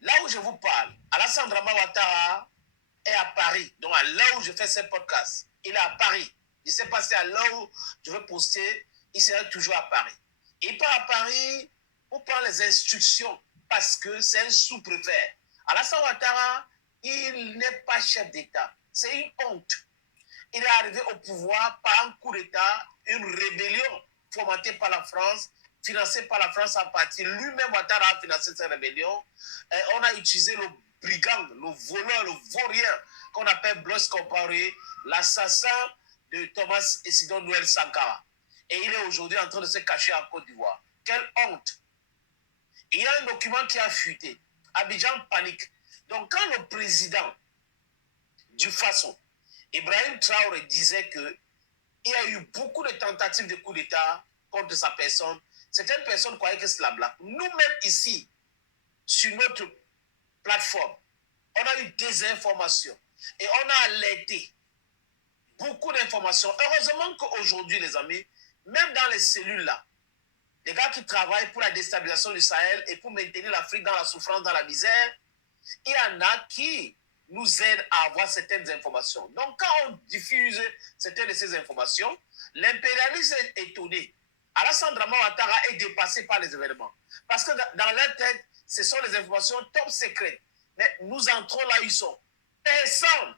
Là où je vous parle, Alassane Dramane Ouattara est à Paris. Donc, à l'heure où je fais ce podcast, il est à Paris. Je ne sais pas si à l'heure où je vais poster, il sera toujours à Paris. Il part à Paris pour prendre les instructions parce que c'est un sous-préfet. Alassane Ouattara, il n'est pas chef d'État. C'est une honte. Il est arrivé au pouvoir par un coup d'État, une rébellion fomentée par la France, financée par la France en partie. Lui-même, Ouattara a financé cette rébellion. Et on a utilisé le brigand, le voleur, le vaurien qu'on appelle Blaise Compaoré, l'assassin de Thomas Isidore Noël Sankara. Et il est aujourd'hui en train de se cacher en Côte d'Ivoire. Quelle honte! Il y a un document qui a fuité. Abidjan panique. Donc quand le président du Faso, Ibrahim Traoré, disait qu'il y a eu beaucoup de tentatives de coup d'État contre sa personne, certaines personnes croyaient que c'est la blague. Nous-mêmes ici, sur notre plateforme, on a eu des informations et on a alerté beaucoup d'informations. Heureusement qu'aujourd'hui, les amis, même dans les cellules là, les gars qui travaillent pour la déstabilisation du Sahel et pour maintenir l'Afrique dans la souffrance, dans la misère, il y en a qui nous aident à avoir certaines informations. Donc, quand on diffuse certaines de ces informations, l'impérialisme est étonné. Alassane Dramane Ouattara est dépassé par les événements. Parce que dans leur tête, ce sont les informations top secrètes. Mais nous entrons là où ils sont. Personne,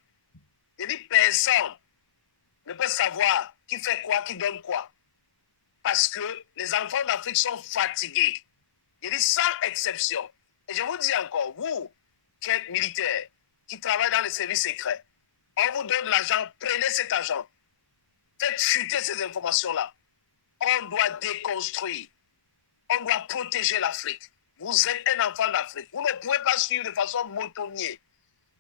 je dis personne, ne peut savoir qui fait quoi, qui donne quoi. Parce que les enfants d'Afrique sont fatigués. Je dis sans exception. Et je vous dis encore, vous qui êtes militaire, qui travaillez dans les services secrets, on vous donne l'argent, prenez cet argent. Faites chuter ces informations-là. On doit déconstruire. On doit protéger l'Afrique. Vous êtes un enfant d'Afrique. Vous ne pouvez pas suivre de façon moutonnière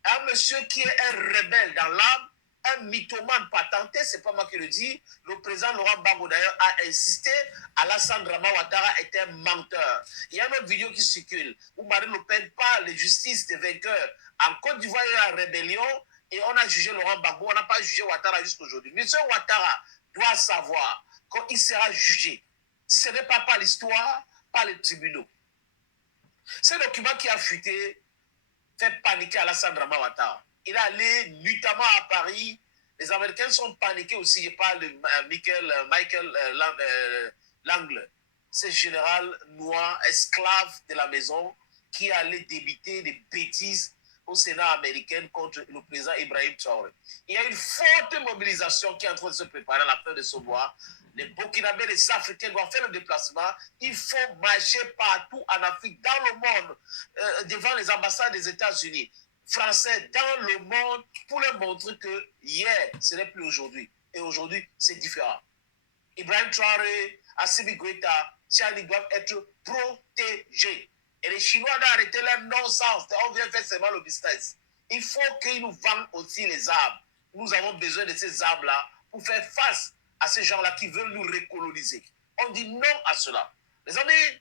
un monsieur qui est un rebelle dans l'âme, un mythomane patenté, c'est pas moi qui le dis. Le président Laurent Gbagbo d'ailleurs a insisté. Alassane Dramane Ouattara est un menteur. Il y a une autre vidéo qui circule où Marine Le Pen parle de justice des vainqueurs. En Côte d'Ivoire, il y a une rébellion et on a jugé Laurent Gbagbo. On n'a pas jugé Ouattara jusqu'à aujourd'hui. Monsieur Ouattara doit savoir qu'il sera jugé. Si ce n'est pas par l'histoire, par les tribunaux. Ce document qui a fuité fait paniquer Alassane Dramane Ouattara. Il est allé nuitamment à Paris. Les Américains sont paniqués aussi. Je parle de Michael Langle, ce général noir, esclave de la maison, qui est allé débiter des bêtises au Sénat américain contre le président Ibrahim Traoré. Il y a une forte mobilisation qui est en train de se préparer à la fin de ce mois. Les Burkinabés, les Africains doivent faire le déplacement. Il faut marcher partout en Afrique, dans le monde, devant les ambassades des États-Unis, français, dans le monde, pour leur montrer que hier, ce n'est plus aujourd'hui. Et aujourd'hui, c'est différent. Ibrahim Traoré, Assimi Goïta, Tiani doivent être protégés. Et les Chinois doivent arrêter leur non-sens. On vient faire seulement le business. Il faut qu'ils nous vendent aussi les armes. Nous avons besoin de ces armes-là pour faire face à ces gens-là qui veulent nous recoloniser. On dit non à cela. Les amis,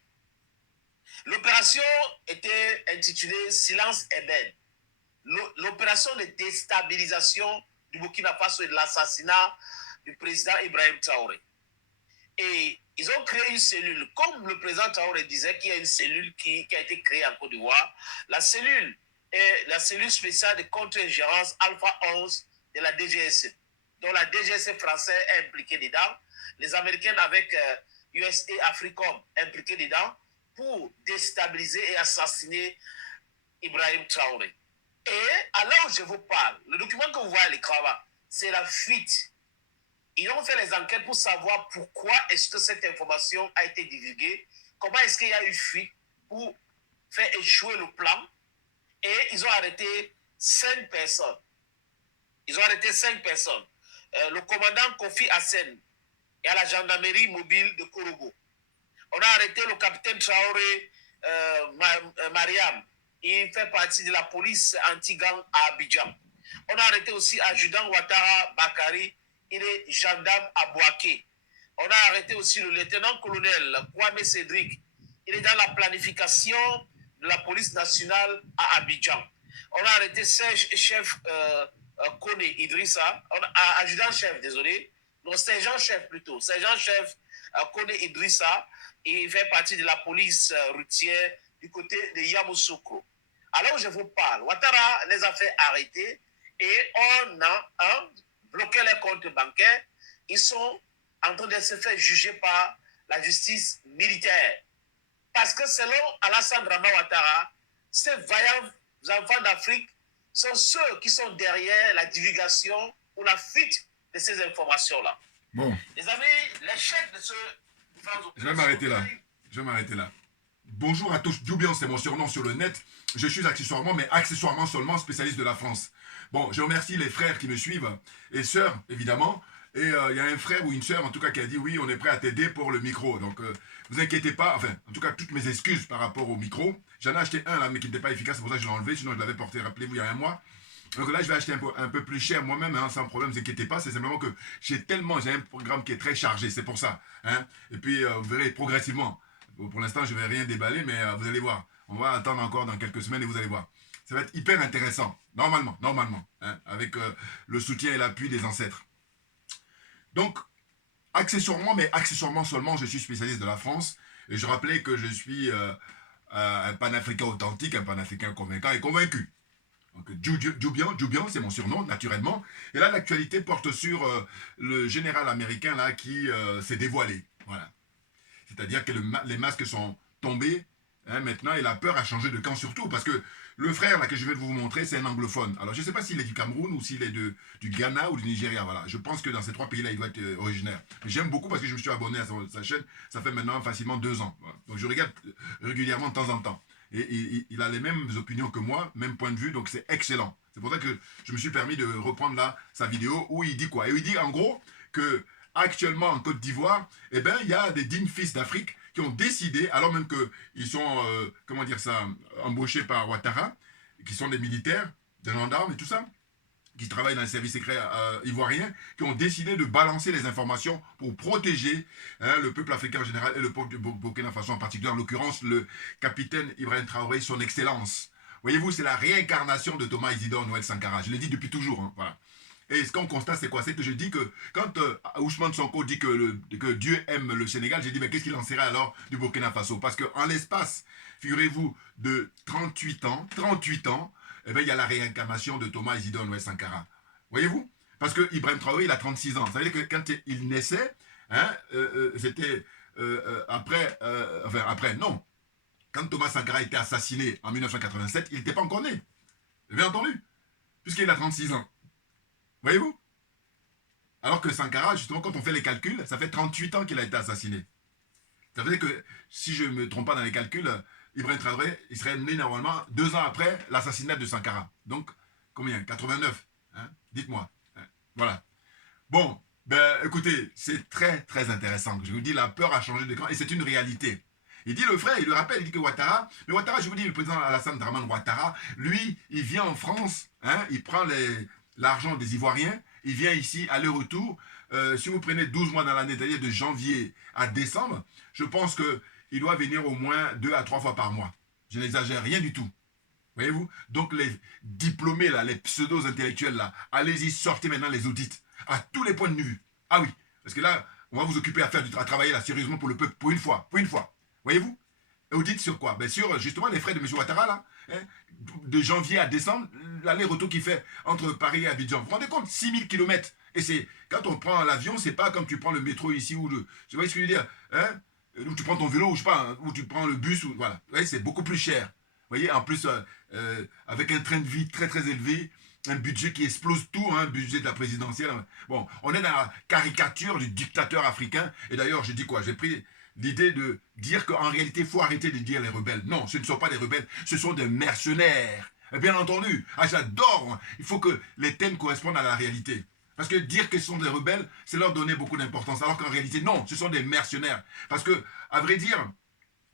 l'opération était intitulée Silence Ébène. L'opération de déstabilisation du Burkina Faso et de l'assassinat du président Ibrahim Traoré. Et ils ont créé une cellule. Comme le président Traoré disait qu'il y a une cellule qui a été créée en Côte d'Ivoire, la cellule est la cellule spéciale de contre-ingérence Alpha 11 de la DGSE, dont la DGSE française est impliquée dedans, les Américains avec USA Africom impliqués dedans, pour déstabiliser et assassiner Ibrahim Traoré. Et à l'heure où je vous parle, le document que vous voyez à l'écran, c'est la fuite. Ils ont fait les enquêtes pour savoir pourquoi est-ce que cette information a été divulguée, comment est-ce qu'il y a eu fuite pour faire échouer le plan. Et ils ont arrêté 5 personnes. Ils ont arrêté 5 personnes. Le commandant Kofi Hassen et à la gendarmerie mobile de Korogo. On a arrêté le capitaine Traoré Mariam. Il fait partie de la police anti-gang à Abidjan. On a arrêté aussi adjudant Ouattara Bakari. Il est gendarme à Boaké. On a arrêté aussi le lieutenant-colonel Kwame Cédric. Il est dans la planification de la police nationale à Abidjan. On a arrêté Serge chef Kone Idrissa, adjudant-chef, désolé, non, sergent-chef plutôt, sergent-chef Kone Idrissa, il fait partie de la police routière du côté de Yamoussoukro. Alors je vous parle, Ouattara les a fait arrêter et on a bloqué les comptes bancaires. Ils sont en train de se faire juger par la justice militaire. Parce que selon Alassane Dramane Ouattara, ces vaillants enfants d'Afrique sont ceux qui sont derrière la divulgation ou la fuite de ces informations-là. Bon. Les amis, l'échec de ce... Je vais m'arrêter là. Bonjour à tous. Djoubian, c'est mon surnom sur le net. Je suis accessoirement seulement spécialiste de la France. Bon, je remercie les frères qui me suivent et sœurs, évidemment. Et il y a un frère ou une sœur, en tout cas, qui a dit oui, on est prêt à t'aider pour le micro. Donc, vous inquiétez pas. Enfin, en tout cas, toutes mes excuses par rapport au micro. J'en ai acheté un là, mais qui n'était pas efficace. C'est pour ça que je l'ai enlevé. Sinon, je l'avais porté, rappelez-vous, il y a un mois. Donc là, je vais acheter un peu plus cher moi-même, hein, sans problème, ne vous inquiétez pas. C'est simplement que j'ai un programme qui est très chargé, c'est pour ça. Hein. Et puis, vous verrez progressivement. Pour l'instant, je ne vais rien déballer, mais vous allez voir. On va attendre encore dans quelques semaines et vous allez voir. Ça va être hyper intéressant, normalement, hein, avec le soutien et l'appui des ancêtres. Donc, accessoirement seulement, je suis spécialiste de la France. Et je rappelais que je suis un panafricain authentique, un panafricain convaincant et convaincu. Donc, Djoubian, c'est mon surnom, naturellement. Et là, l'actualité porte sur le général américain là qui s'est dévoilé. Voilà. C'est-à-dire que les masques sont tombés. Hein, maintenant, et la peur a changé de camp surtout. Parce que le frère là, que je vais vous montrer, c'est un anglophone. Alors, je ne sais pas s'il est du Cameroun ou s'il est du Ghana ou du Nigeria. Voilà. Je pense que dans ces trois pays-là, il doit être originaire. J'aime beaucoup parce que je me suis abonné à sa chaîne. Ça fait maintenant facilement 2 ans. Voilà. Donc, je regarde régulièrement de temps en temps. Et il a les mêmes opinions que moi, même point de vue, donc c'est excellent. C'est pour ça que je me suis permis de reprendre là sa vidéo où il dit quoi. Et il dit en gros que actuellement en Côte d'Ivoire, eh ben, il y a des dignes fils d'Afrique qui ont décidé, alors même qu'ils sont, embauchés par Ouattara, qui sont des militaires, des gendarmes et tout ça, qui travaillent dans les services secrets ivoiriens, qui ont décidé de balancer les informations pour protéger le peuple africain en général et le peuple du Burkina Faso en particulier, en l'occurrence le capitaine Ibrahim Traoré, son excellence. Voyez-vous, c'est la réincarnation de Thomas Isidore Noël Sankara. Je l'ai dit depuis toujours. Hein, voilà. Et ce qu'on constate, c'est quoi? C'est que je dis que quand Ousmane Sonko dit que Dieu aime le Sénégal, j'ai dit, mais qu'est-ce qu'il en serait alors du Burkina Faso? Parce qu'en l'espace, figurez-vous, de 38 ans, eh bien, il y a la réincarnation de Thomas Isidore Noël Sankara. Voyez-vous? Parce que Ibrahim Traoré, il a 36 ans. Ça veut dire que quand il naissait, hein, c'était après, non. Quand Thomas Sankara a été assassiné en 1987, il n'était pas encore né. Vous avez entendu? Puisqu'il a 36 ans. Voyez-vous? Alors que Sankara, justement, quand on fait les calculs, ça fait 38 ans qu'il a été assassiné. Ça veut dire que, si je ne me trompe pas dans les calculs, Ibrahim Traoré, il serait né normalement 2 ans après l'assassinat de Sankara. Donc, combien? 89, hein? Dites-moi. Hein? Voilà. Bon, ben écoutez, c'est très très intéressant. Je vous dis, la peur a changé de camp et c'est une réalité. Il dit, le frère, il le rappelle, il dit que Ouattara, mais Ouattara, je vous dis, le président Alassane Dramane Ouattara, lui, il vient en France, hein, il prend l'argent des Ivoiriens, il vient ici, aller-retour. Si vous prenez 12 mois dans l'année, c'est-à-dire de janvier à décembre, je pense qu'il doit venir au moins 2 à 3 fois par mois. Je n'exagère rien du tout. Voyez-vous? Donc les diplômés, là, les pseudo-intellectuels, là, allez-y, sortez maintenant les audits, à tous les points de vue. Ah oui, parce que là, on va vous occuper à travailler là, sérieusement pour le peuple, pour une fois. Voyez-vous? Audit sur quoi? Ben sur, justement, les frais de M. Ouattara, là, hein, de janvier à décembre, l'aller-retour qu'il fait entre Paris et Abidjan. Vous vous rendez compte? 6000 km. Et c'est, quand on prend l'avion, c'est pas comme tu prends le métro ici ou le... Je vois ce que je veux dire, hein? Ou tu prends ton vélo, ou je sais pas, hein, ou tu prends le bus, ou voilà. Vous voyez, c'est beaucoup plus cher. Vous voyez, en plus, avec un train de vie très très élevé, un budget qui explose tout, hein, un budget de la présidentielle. Bon, on est dans la caricature du dictateur africain. Et d'ailleurs, j'ai dit quoi? J'ai pris l'idée de dire qu'en réalité, il faut arrêter de dire les rebelles. Non, ce ne sont pas des rebelles, ce sont des mercenaires. Bien entendu, j'adore. Il faut que les thèmes correspondent à la réalité. Parce que dire que ce sont des rebelles, c'est leur donner beaucoup d'importance. Alors qu'en réalité, non, ce sont des mercenaires. Parce que, à vrai dire,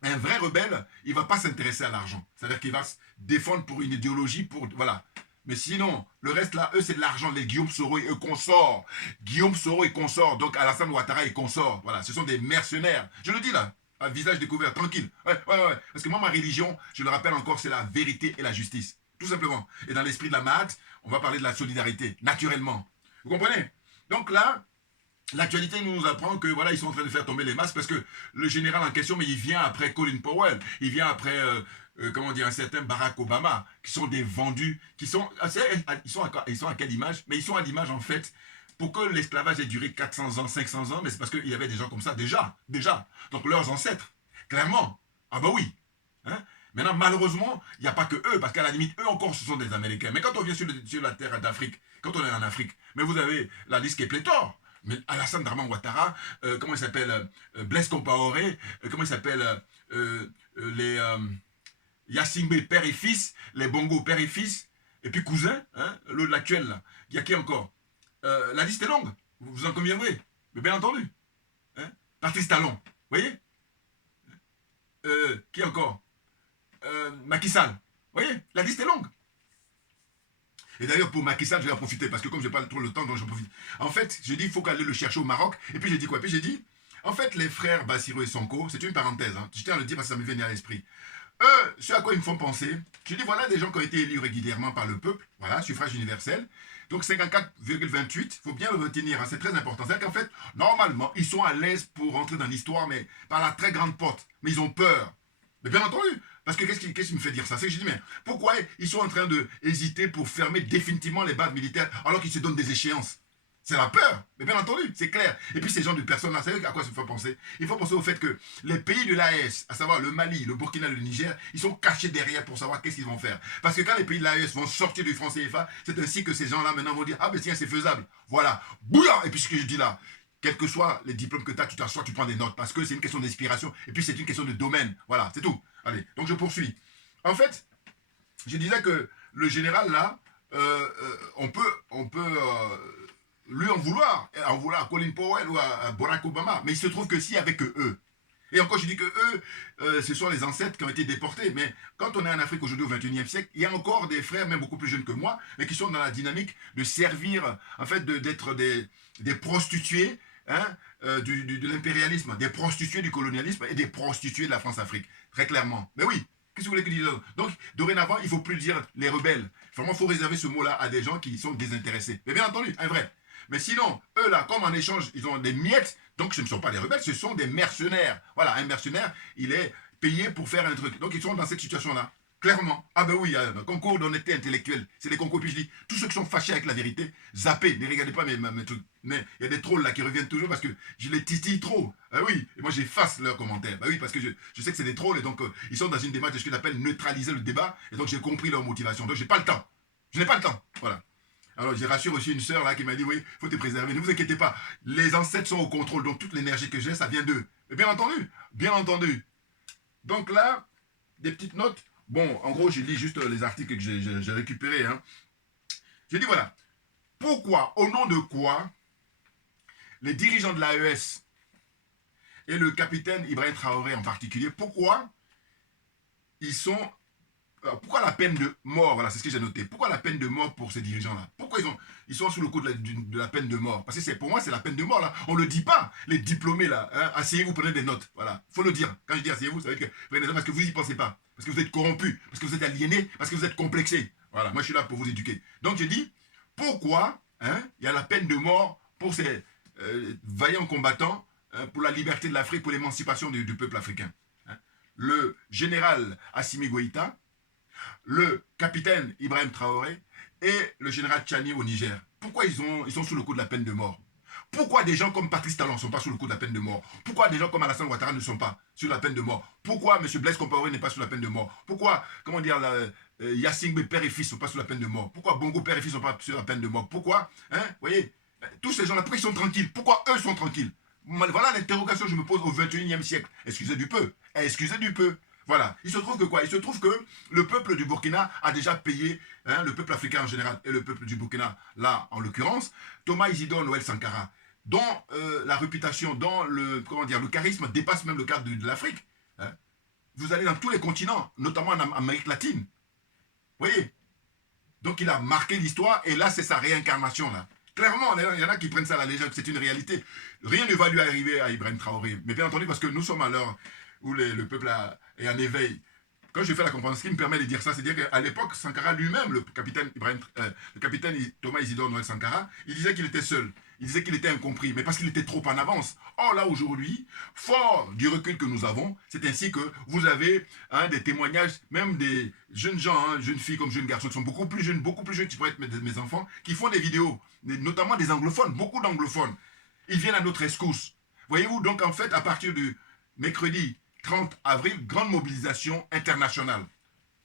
un vrai rebelle, il ne va pas s'intéresser à l'argent. C'est-à-dire qu'il va se défendre pour une idéologie, pour... Voilà. Mais sinon, le reste là, eux, c'est de l'argent. Les Guillaume Soro et eux consorts. Guillaume Soro et consorts. Donc Alassane Ouattara et consorts. Voilà, ce sont des mercenaires. Je le dis là, à visage découvert, tranquille. Ouais. Parce que moi, ma religion, je le rappelle encore, c'est la vérité et la justice. Tout simplement. Et dans l'esprit de la Mahat, on va parler de la solidarité, naturellement. Vous comprenez? Donc là, l'actualité nous apprend que voilà, ils sont en train de faire tomber les masques parce que le général en question, mais il vient après Colin Powell, il vient après comment dire, un certain Barack Obama, qui sont des vendus, qui sont, ils sont à quelle image? Mais ils sont à l'image, en fait, pour que l'esclavage ait duré 400 ans, 500 ans, mais c'est parce qu'il y avait des gens comme ça déjà. Donc leurs ancêtres, clairement. Ah bah oui. Hein? Maintenant, malheureusement, il n'y a pas que eux, parce qu'à la limite, eux encore, ce sont des Américains. Mais quand on vient sur la terre d'Afrique, quand on est en Afrique, mais vous avez la liste qui est pléthore. Mais Alassane Draman Ouattara, comment il s'appelle, Blaise Compaoré, comment il s'appelle, les Yassingbe père et fils, les Bongo père et fils, et puis cousin, hein, l'actuel là. Il y a qui encore? La liste est longue, vous en conviendrez. Mais bien entendu. Hein? Patrice Talon, vous voyez? Qui encore? Macky Sall. Vous voyez? La liste est longue. Et d'ailleurs, pour Macky Sall, je vais en profiter, parce que comme je n'ai pas trop le temps, donc j'en profite. En fait, j'ai dit, il faut qu'aller le chercher au Maroc. Et puis j'ai dit quoi? Puis j'ai dit, en fait, les frères Bassirou et Sonko, c'est une parenthèse, hein, je tiens à le dire parce que ça me vient à l'esprit. Eux, ce à quoi ils me font penser, je dis, voilà des gens qui ont été élus régulièrement par le peuple, voilà, suffrage universel. Donc 54,28, il faut bien le retenir, hein, c'est très important. C'est-à-dire qu'en fait, normalement, ils sont à l'aise pour rentrer dans l'histoire, mais par la très grande porte. Mais ils ont peur. Mais bien entendu, parce que qu'est-ce qui me fait dire ça? C'est que je dis, mais pourquoi ils sont en train d'hésiter pour fermer définitivement les bases militaires alors qu'ils se donnent des échéances? C'est la peur, mais bien entendu, c'est clair. Et puis ces gens de personnes-là, vous savez à quoi ça me fait penser? Il faut penser au fait que les pays de l'AES, à savoir le Mali, le Burkina, le Niger, ils sont cachés derrière pour savoir qu'est-ce qu'ils vont faire. Parce que quand les pays de l'AES vont sortir du franc CFA, c'est ainsi que ces gens-là maintenant vont dire, ah ben tiens, c'est faisable. Voilà, bouillant. Et puis ce que je dis là, quels que soient les diplômes que tu as, tu t'assois, tu prends des notes, parce que c'est une question d'inspiration, et puis c'est une question de domaine. Voilà, c'est tout. Allez, donc je poursuis. En fait, je disais que le général là, on peut lui en vouloir à Colin Powell ou à Barack Obama, mais il se trouve que s'il n'y avait que eux, et encore je dis que eux, ce sont les ancêtres qui ont été déportés, mais quand on est en Afrique aujourd'hui au XXIe siècle, il y a encore des frères, même beaucoup plus jeunes que moi, mais qui sont dans la dynamique de servir, en fait, d'être des prostituées, hein, de l'impérialisme, des prostituées du colonialisme et des prostituées de la France-Afrique, très clairement. Mais oui, qu'est-ce que vous voulez que je dise? Donc, dorénavant, il ne faut plus dire les rebelles. Vraiment, il faut réserver ce mot-là à des gens qui sont désintéressés. Mais bien entendu, un vrai. Mais sinon, eux là, comme en échange, ils ont des miettes, donc ce ne sont pas des rebelles, ce sont des mercenaires. Voilà, un mercenaire, il est payé pour faire un truc. Donc ils sont dans cette situation-là. Clairement. Ah ben oui, il y a un concours d'honnêteté intellectuelle. C'est des concours, puis je dis, tous ceux qui sont fâchés avec la vérité, zappez, ne regardez pas mes trucs. Mais il y a des trolls là qui reviennent toujours parce que je les titille trop. Ah oui, et moi j'efface leurs commentaires. Bah oui, parce que je sais que c'est des trolls et donc ils sont dans une démarche de ce que j'appelle neutraliser le débat. Et donc j'ai compris leur motivation. Donc j'ai pas le temps. Je n'ai pas le temps. Voilà. Alors, j'ai rassuré aussi une sœur là qui m'a dit, oui, il faut te préserver. Ne vous inquiétez pas, les ancêtres sont au contrôle, donc toute l'énergie que j'ai, ça vient d'eux. Mais bien entendu, bien entendu. Donc là, des petites notes. Bon, en gros, j'ai lu juste les articles que j'ai récupérés. Hein. J'ai dit, voilà, pourquoi, au nom de quoi, les dirigeants de l'AES et le capitaine Ibrahim Traoré en particulier, pourquoi ils sont... Pourquoi la peine de mort? Voilà, c'est ce que j'ai noté. Pourquoi la peine de mort pour ces dirigeants-là? Pourquoi ils sont sous le coup de la peine de mort? Parce que pour moi, c'est la peine de mort, là. On ne le dit pas, les diplômés, là. Hein, asseyez-vous, prenez des notes. Voilà, il faut le dire. Quand je dis asseyez-vous, ça veut dire que prenez des notes parce que vous n'y pensez pas. Parce que vous êtes corrompus, parce que vous êtes aliénés, parce que vous êtes complexés. Voilà, moi, je suis là pour vous éduquer. Donc, je dis, pourquoi hein, il y a la peine de mort pour ces vaillants combattants pour la liberté de l'Afrique, pour l'émancipation du peuple africain hein? Le général Assimi Goïta, le capitaine Ibrahim Traoré et le général Tchani au Niger. Pourquoi ils sont sous le coup de la peine de mort? Pourquoi des gens comme Patrice Talon ne sont pas sous le coup de la peine de mort? Pourquoi des gens comme Alassane Ouattara ne sont pas sur la peine de mort? Pourquoi M. Blaise Compaoré n'est pas sous la peine de mort? Pourquoi, comment dire, Yassingbe père et fils ne sont pas sous la peine de mort? Pourquoi Bongo père et fils ne sont pas sur la peine de mort? Pourquoi, hein, vous voyez, tous ces gens-là, pourquoi ils sont tranquilles? Pourquoi eux sont tranquilles? Voilà l'interrogation que je me pose au XXIe siècle. Excusez du peu. Excusez du peu. Voilà. Il se trouve que quoi? Il se trouve que le peuple du Burkina a déjà payé, hein, le peuple africain en général et le peuple du Burkina, là, en l'occurrence, Thomas Isidore Noël Sankara, dont la réputation, dont le charisme dépasse même le cadre de l'Afrique. Hein. Vous allez dans tous les continents, notamment en Amérique latine. Vous voyez? Donc il a marqué l'histoire et là, c'est sa réincarnation, là. Clairement, il y en a qui prennent ça à la légère, c'est une réalité. Rien ne va lui arriver à Ibrahim Traoré. Mais bien entendu, parce que nous sommes à l'heure où le peuple est en éveil. Quand je fais la compréhension, ce qui me permet de dire ça, c'est dire qu'à l'époque, Sankara lui-même, le capitaine Thomas Isidore Noël Sankara, il disait qu'il était seul. il disait qu'il était incompris, mais parce qu'il était trop en avance. Or là, aujourd'hui, fort du recul que nous avons, c'est ainsi que vous avez des témoignages, même des jeunes gens, jeunes filles comme jeunes garçons, qui sont beaucoup plus jeunes, qui pourraient être mes enfants, qui font des vidéos, notamment des anglophones, beaucoup d'anglophones. Ils viennent à notre rescousse. Voyez-vous, donc en fait, à partir du mercredi 30 avril, grande mobilisation internationale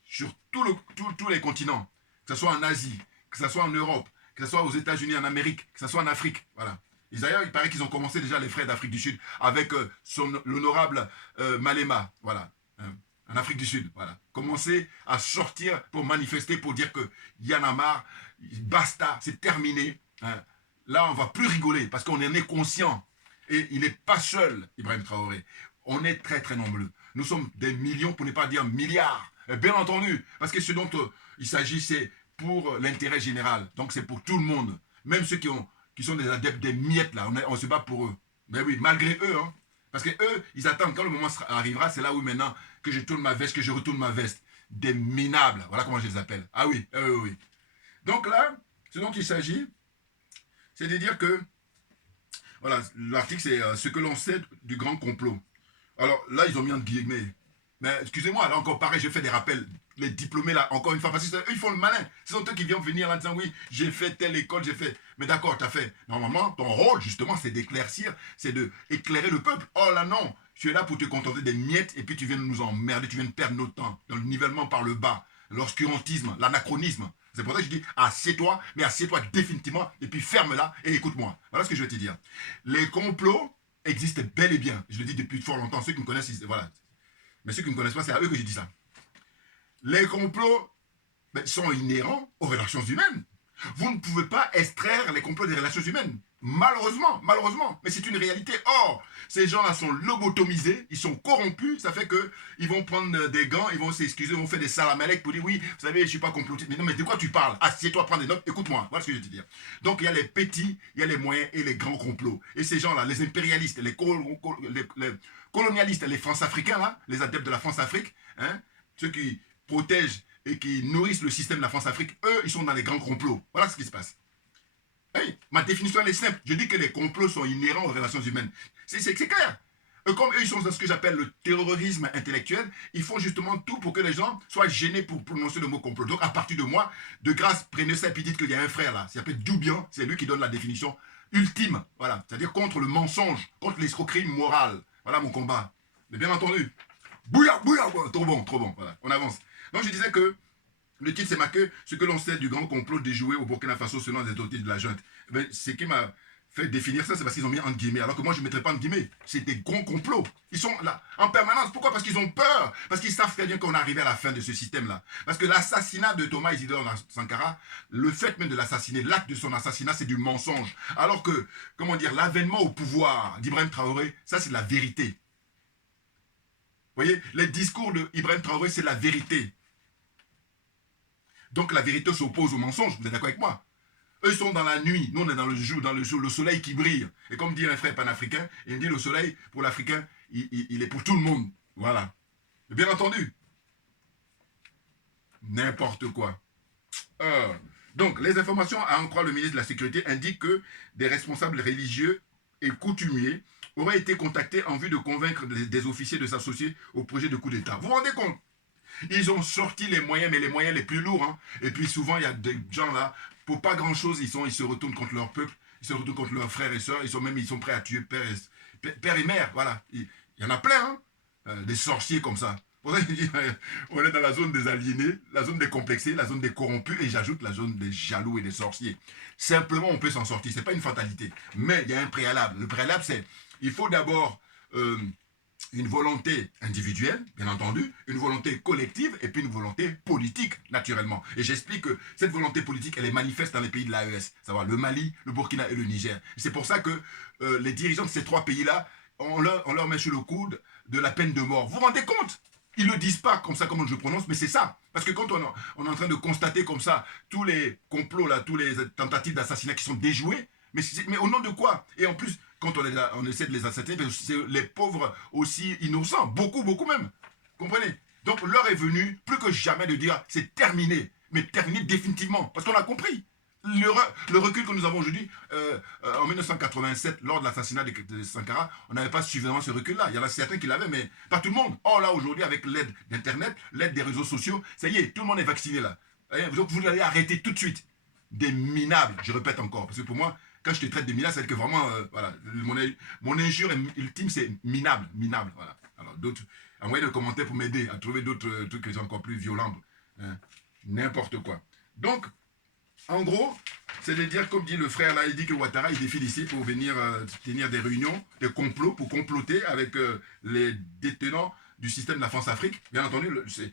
sur tous les continents, que ce soit en Asie, que ce soit en Europe, que ce soit aux États-Unis, en Amérique, que ce soit en Afrique. Voilà. Et d'ailleurs, il paraît qu'ils ont commencé déjà, les frères d'Afrique du Sud, avec l'honorable Malema, voilà, en Afrique du Sud, voilà. Commencer à sortir pour manifester, pour dire que y en a marre, basta, c'est terminé. Hein. Là, on ne va plus rigoler, parce qu'on en est conscient. Et il n'est pas seul, Ibrahim Traoré. On est très, très nombreux. Nous sommes des millions, pour ne pas dire milliards. Et bien entendu, parce que ce dont il s'agit, c'est pour l'intérêt général. Donc c'est pour tout le monde. Même ceux qui sont des adeptes des miettes, là, on se bat pour eux. Mais oui, malgré eux. Hein. Parce que eux, ils attendent quand le moment arrivera, c'est là où maintenant que je tourne ma veste, que je retourne ma veste. Des minables. Voilà comment je les appelle. Ah oui, oui. Donc là, ce dont il s'agit, c'est de dire que, voilà, l'article c'est ce que l'on sait du grand complot. Alors là, ils ont mis en guillemets. Mais excusez-moi, là encore pareil, je fais des rappels. Les diplômés là, encore une fois, parce qu'eux, ils font le malin. Ce sont eux qui viennent venir là en disant oui, j'ai fait telle école, j'ai fait. Mais d'accord, t'as fait. Normalement, ton rôle, justement, c'est d'éclaircir, c'est d'éclairer le peuple. Oh là non, tu es là pour te contenter des miettes et puis tu viens de nous emmerder, tu viens de perdre notre temps dans le nivellement par le bas, l'obscurantisme, l'anachronisme. C'est pour ça que je dis assieds-toi, mais assieds-toi définitivement et puis ferme-la et écoute-moi. Voilà ce que je vais te dire. Les complots existent bel et bien. Je le dis depuis fort longtemps. Ceux qui me connaissent, voilà. Mais ceux qui ne me connaissent pas, c'est à eux que je dis ça. Les complots sont inhérents aux relations humaines. Vous ne pouvez pas extraire les complots des relations humaines. Malheureusement. Mais c'est une réalité. Or, ces gens-là sont lobotomisés, ils sont corrompus. Ça fait qu'ils vont prendre des gants, ils vont s'excuser, ils vont faire des salamalek pour dire oui, vous savez, je ne suis pas complotiste. Mais non, mais de quoi tu parles? Assieds-toi, prends des notes, écoute-moi. Voilà ce que je vais te dire. Donc, il y a les petits, il y a les moyens et les grands complots. Et ces gens-là, les impérialistes, les colonialistes, les France-Africains, là, les adeptes de la France-Afrique, hein, ceux qui protègent et qui nourrissent le système de la France-Afrique, eux, ils sont dans les grands complots. Voilà ce qui se passe. Hey, ma définition, elle est simple. Je dis que les complots sont inhérents aux relations humaines. C'est clair. Comme eux, ils sont dans ce que j'appelle le terrorisme intellectuel, ils font justement tout pour que les gens soient gênés pour prononcer le mot complot. Donc, à partir de moi, de grâce, prenez ça et puis dites qu'il y a un frère là, il s'appelle Doubian, c'est lui qui donne la définition ultime. Voilà, c'est-à-dire contre le mensonge, contre l'escroquerie morale. Voilà mon combat. Mais bien entendu, bouilla, trop bon, voilà, on avance. Donc, je disais que le titre, c'est marqué « Ce que l'on sait du grand complot déjoué au Burkina Faso selon les autorités de la junte ». Ce qui m'a fait définir ça, c'est parce qu'ils ont mis entre guillemets. Alors que moi, je ne mettrais pas entre guillemets. C'est des grands complots. Ils sont là en permanence. Pourquoi? Parce qu'ils ont peur. Parce qu'ils savent très bien qu'on est arrivé à la fin de ce système-là. Parce que l'assassinat de Thomas Isidore Sankara, le fait même de l'assassiner, l'acte de son assassinat, c'est du mensonge. Alors que, comment dire, l'avènement au pouvoir d'Ibrahim Traoré, ça, c'est la vérité. Vous voyez, les discours d'Ibrahim Traoré, c'est la vérité. Donc la vérité s'oppose au mensonge, vous êtes d'accord avec moi? Eux sont dans la nuit, nous on est dans le jour, le soleil qui brille. Et comme dit un frère panafricain, il me dit le soleil, pour l'Africain, il est pour tout le monde. Voilà. Et bien entendu. N'importe quoi. Donc, les informations, à en croire le ministre de la Sécurité, indiquent que des responsables religieux et coutumiers auraient été contactés en vue de convaincre des officiers de s'associer au projet de coup d'État. Vous vous rendez compte? Ils ont sorti les moyens, mais les moyens les plus lourds. Hein. Et puis souvent, il y a des gens là, pour pas grand-chose, ils se retournent contre leur peuple, ils se retournent contre leurs frères et sœurs, ils sont prêts à tuer père et mère. Voilà. Il y en a plein, hein, des sorciers comme ça. Pour ça, on est dans la zone des aliénés, la zone des complexés, la zone des corrompus, et j'ajoute la zone des jaloux et des sorciers. Simplement, on peut s'en sortir. Ce n'est pas une fatalité. Mais il y a un préalable. Le préalable, c'est il faut d'abord une volonté individuelle, bien entendu, une volonté collective et puis une volonté politique, naturellement. Et j'explique que cette volonté politique, elle est manifeste dans les pays de l'AES, savoir le Mali, le Burkina et le Niger. C'est pour ça que les dirigeants de ces trois pays-là, on leur met sur le coude de la peine de mort. Vous vous rendez compte? Ils ne le disent pas comme ça, comme je prononce, mais c'est ça. Parce que quand on est en train de constater comme ça tous les complots, là, tous les tentatives d'assassinat qui sont déjouées, mais au nom de quoi? Et en plus, quand on essaie de les assassiner, c'est les pauvres aussi innocents, beaucoup même. Comprenez? Donc l'heure est venue, plus que jamais, de dire c'est terminé, mais terminé définitivement, parce qu'on a compris. Le recul que nous avons aujourd'hui, en 1987, lors de l'assassinat de Sankara, on n'avait pas suffisamment ce recul-là. Il y en a certains qui l'avaient, mais pas tout le monde. Or là, aujourd'hui, avec l'aide d'Internet, l'aide des réseaux sociaux, ça y est, tout le monde est vacciné là. Donc vous allez arrêter tout de suite. Des minables, je répète encore, parce que pour moi, quand je te traite de minable, c'est que vraiment, voilà, mon injure ultime, c'est minable, minable, voilà. Alors d'autres, envoyez des commentaires pour m'aider à trouver d'autres trucs qui sont encore plus violents. Hein. N'importe quoi. Donc, en gros, c'est de dire, comme dit le frère là, il dit que Ouattara, il défile ici pour venir tenir des réunions, des complots, pour comploter avec les détenants du système de la France-Afrique. Bien entendu, c'est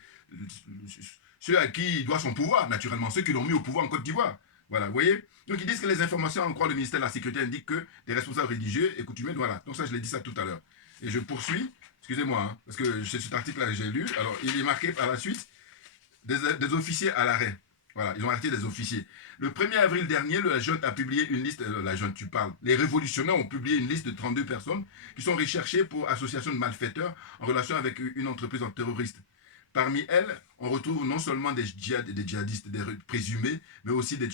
ceux à qui il doit son pouvoir, naturellement, ceux qui l'ont mis au pouvoir en Côte d'Ivoire. Voilà, vous voyez. Donc ils disent que les informations, en croit le ministère de la Sécurité, indiquent que des responsables religieux et coutumiers, voilà. Donc ça, je l'ai dit ça tout à l'heure. Et je poursuis, excusez-moi, hein, parce que c'est cet article-là que j'ai lu. Alors, il est marqué par la suite des officiers à l'arrêt. Voilà, ils ont arrêté des officiers. Le 1er avril dernier, la junte a publié une liste, la junte, tu parles, les révolutionnaires ont publié une liste de 32 personnes qui sont recherchées pour association de malfaiteurs en relation avec une entreprise en terroriste. Parmi elles, on retrouve non seulement des djihadistes, des présumés, mais aussi des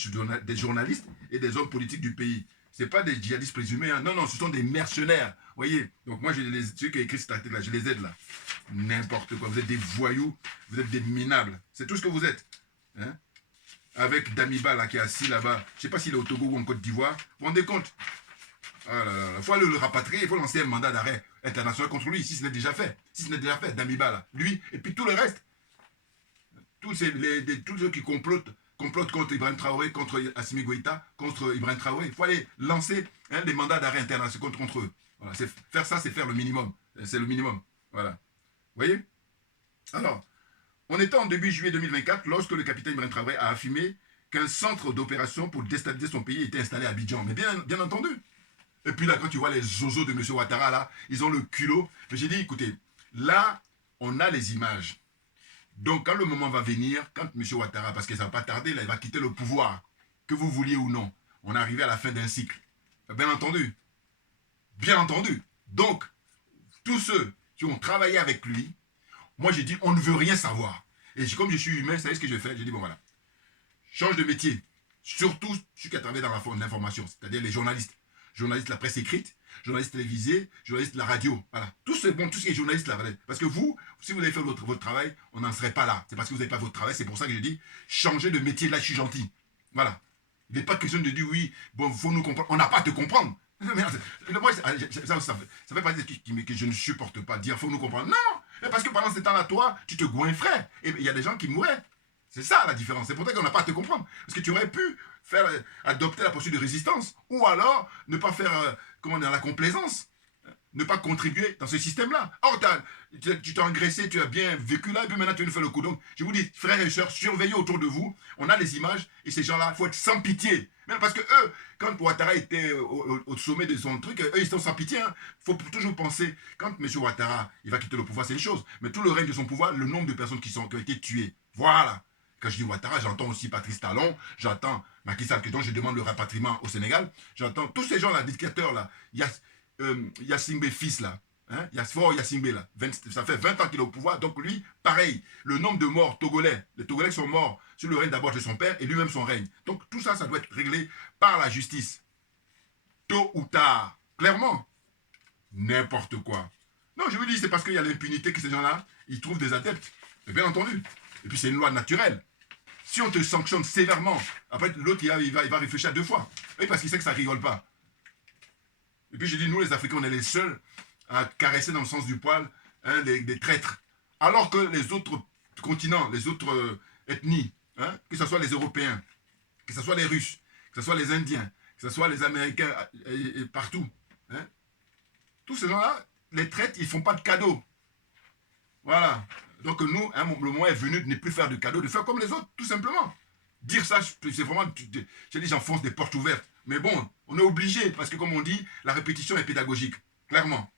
journalistes et des hommes politiques du pays. Ce n'est pas des djihadistes présumés, hein. Non, non, ce sont des mercenaires. Vous voyez. Donc moi, ceux qui ont écrit cet article-là, je les aide là. N'importe quoi. Vous êtes des voyous, vous êtes des minables. C'est tout ce que vous êtes. Hein? Avec Damiba là, qui est assis là-bas. Je ne sais pas s'il est au Togo ou en Côte d'Ivoire. Vous vous rendez compte? Il faut aller le rapatrier, il faut lancer un mandat d'arrêt international contre lui, si ce n'est déjà fait. Si ce n'est déjà fait, Damiba là, lui, et puis tout le reste. Tous ceux qui complotent contre Ibrahim Traoré, contre Assimi Goïta, contre Ibrahim Traoré. Il faut aller lancer des mandats d'arrêt international contre eux. Voilà, faire ça, c'est faire le minimum. C'est le minimum. Voilà. Vous voyez? Alors, on était en début juillet 2024 lorsque le capitaine Ibrahim Traoré a affirmé qu'un centre d'opération pour déstabiliser son pays était installé à Abidjan. Mais bien entendu. Et puis là, quand tu vois les zozos de M. Ouattara, là, ils ont le culot. Mais j'ai dit, écoutez, là, on a les images. Donc, quand le moment va venir, quand M. Ouattara, parce que ça ne va pas tarder, là, il va quitter le pouvoir, que vous vouliez ou non, on est arrivé à la fin d'un cycle. Bien entendu. Bien entendu. Donc, tous ceux qui ont travaillé avec lui, moi, j'ai dit, on ne veut rien savoir. Et comme je suis humain, vous savez ce que je fais? J'ai dit, bon, voilà. Change de métier. Surtout ceux qui travaillent dans l'information, c'est-à-dire les journalistes. Journalistes de la presse écrite, journalistes télévisés, journalistes de la radio. Voilà. Tout ce qui est journaliste là. Parce que vous, si vous avez fait votre travail, on n'en serait pas là. C'est parce que vous n'avez pas votre travail. C'est pour ça que je dis, changez de métier. Là, je suis gentil. Voilà. Il n'est pas question de dire, oui, bon, il faut nous comprendre. On n'a pas à te comprendre. Ça fait partie que je ne supporte pas. Dire, il faut nous comprendre. Non. Parce que pendant ce temps-là, toi, tu te goinfrais. Et il y a des gens qui mouraient. C'est ça la différence. C'est pour ça qu'on n'a pas à te comprendre. Parce que tu aurais pu adopter la posture de résistance. Ou alors, ne pas faire, la complaisance. Ne pas contribuer dans ce système-là. Or, tu t'es engraissé, tu as bien vécu là, et puis maintenant tu nous fais le coup. Donc, je vous dis, frères et sœurs, surveillez autour de vous. On a les images, et ces gens-là, il faut être sans pitié. Même parce que eux, quand Ouattara était au sommet de son truc, eux, ils sont sans pitié. Il faut toujours penser, quand M. Ouattara, il va quitter le pouvoir, c'est une chose. Mais tout le règne de son pouvoir, le nombre de personnes qui ont été tuées. Voilà. Quand je dis Ouattara, j'entends aussi Patrice Talon, j'entends Macky Sall, dont je demande le rapatriement au Sénégal, j'entends tous ces gens-là, dictateurs-là. Yassingbe fils là, hein? Yassingbe là, ça fait 20 ans qu'il est au pouvoir, donc lui, pareil, le nombre de morts togolais, les Togolais sont morts sur le règne d'abord de son père et lui-même son règne. Donc tout ça, ça doit être réglé par la justice. Tôt ou tard, clairement, n'importe quoi. Non, je vous dis, c'est parce qu'il y a l'impunité que ces gens-là, ils trouvent des adeptes, mais bien entendu. Et puis c'est une loi naturelle. Si on te sanctionne sévèrement, après l'autre il va réfléchir à deux fois. Et parce qu'il sait que ça ne rigole pas. Et puis je dis, nous les Africains, on est les seuls à caresser dans le sens du poil des traîtres. Alors que les autres continents, les autres ethnies, que ce soit les Européens, que ce soit les Russes, que ce soit les Indiens, que ce soit les Américains et partout, tous ces gens-là, les traites, ils ne font pas de cadeaux. Voilà. Donc nous, le moment est venu de ne plus faire de cadeaux, de faire comme les autres, tout simplement. Dire ça, c'est vraiment, j'ai dit, j'enfonce des portes ouvertes. Mais bon, on est obligé, parce que comme on dit, la répétition est pédagogique, clairement.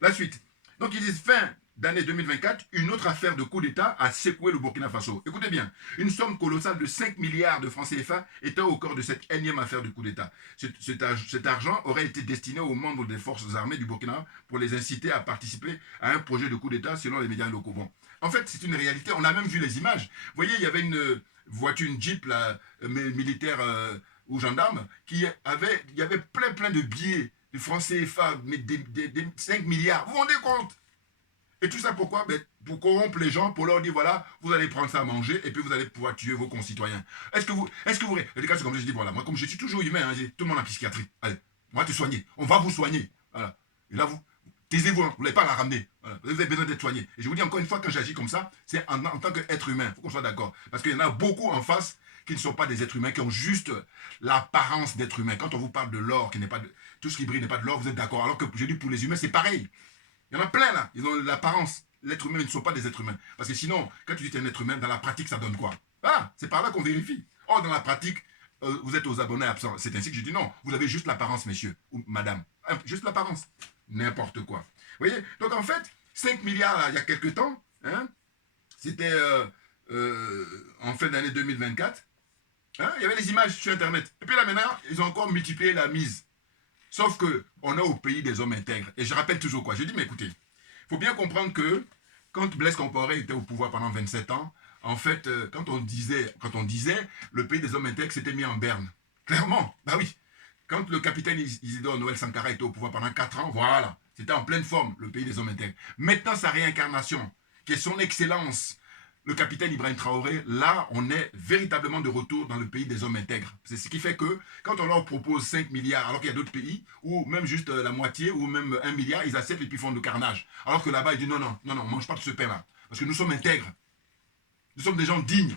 La suite. Donc ils disent, fin d'année 2024, une autre affaire de coup d'État a secoué le Burkina Faso. Écoutez bien, une somme colossale de 5 milliards de francs CFA était au cœur de cette énième affaire de coup d'État. Cet argent aurait été destiné aux membres des forces armées du Burkina pour les inciter à participer à un projet de coup d'État selon les médias locaux. Bon, en fait, c'est une réalité. On a même vu les images. Vous voyez, il y avait une voiture, une Jeep là, militaire ou gendarmes, il y avait plein de billets de francs CFA, mais des 5 milliards. Vous vous rendez compte? Et tout ça pourquoi? Pour corrompre les gens, pour leur dire voilà, vous allez prendre ça à manger et puis vous allez pouvoir tuer vos concitoyens. Est-ce que vous. Les cas, c'est comme je dis, voilà, moi, comme je suis toujours humain, hein, tout le monde en psychiatrie. Allez, on va te soigner. On va vous soigner. Voilà. Et là, taisez-vous, hein, vous n'avez pas à la ramener. Voilà. Vous avez besoin d'être soigné. Et je vous dis encore une fois, quand j'agis comme ça, c'est en tant qu'être humain. Il faut qu'on soit d'accord. Parce qu'il y en a beaucoup en face qui ne sont pas des êtres humains, qui ont juste l'apparence d'être humain. Quand on vous parle de l'or, qui n'est pas de. Tout ce qui brille n'est pas de l'or, vous êtes d'accord. Alors que je dis pour les humains, c'est pareil. Il y en a plein là, ils ont l'apparence. L'être humain, ils ne sont pas des êtres humains. Parce que sinon, quand tu dis que tu es un être humain, dans la pratique, ça donne quoi? Ah, c'est par là qu'on vérifie. Or, dans la pratique, vous êtes aux abonnés absents. C'est ainsi que je dis non, vous avez juste l'apparence, messieurs, ou madame. Juste l'apparence. N'importe quoi. Vous voyez? Donc en fait, 5 milliards là, il y a quelques temps, hein, c'était en fin d'année 2024, hein, il y avait les images sur Internet. Et puis là maintenant, ils ont encore multiplié la mise. Sauf qu'on est au pays des hommes intègres. Et je rappelle toujours quoi? Je dis, mais écoutez, il faut bien comprendre que quand Blaise Compaoré était au pouvoir pendant 27 ans, en fait, quand on disait le pays des hommes intègres s'était mis en berne. Clairement, bah oui. Quand le capitaine Isidore Noël Sankara était au pouvoir pendant 4 ans, voilà, c'était en pleine forme, le pays des hommes intègres. Maintenant, sa réincarnation, qui est son excellence, le capitaine Ibrahim Traoré, là, on est véritablement de retour dans le pays des hommes intègres. C'est ce qui fait que, quand on leur propose 5 milliards, alors qu'il y a d'autres pays, ou même juste la moitié, ou même 1 milliard, ils acceptent et puis font le carnage. Alors que là-bas, ils disent non, on ne mange pas de ce pain-là. Parce que nous sommes intègres. Nous sommes des gens dignes.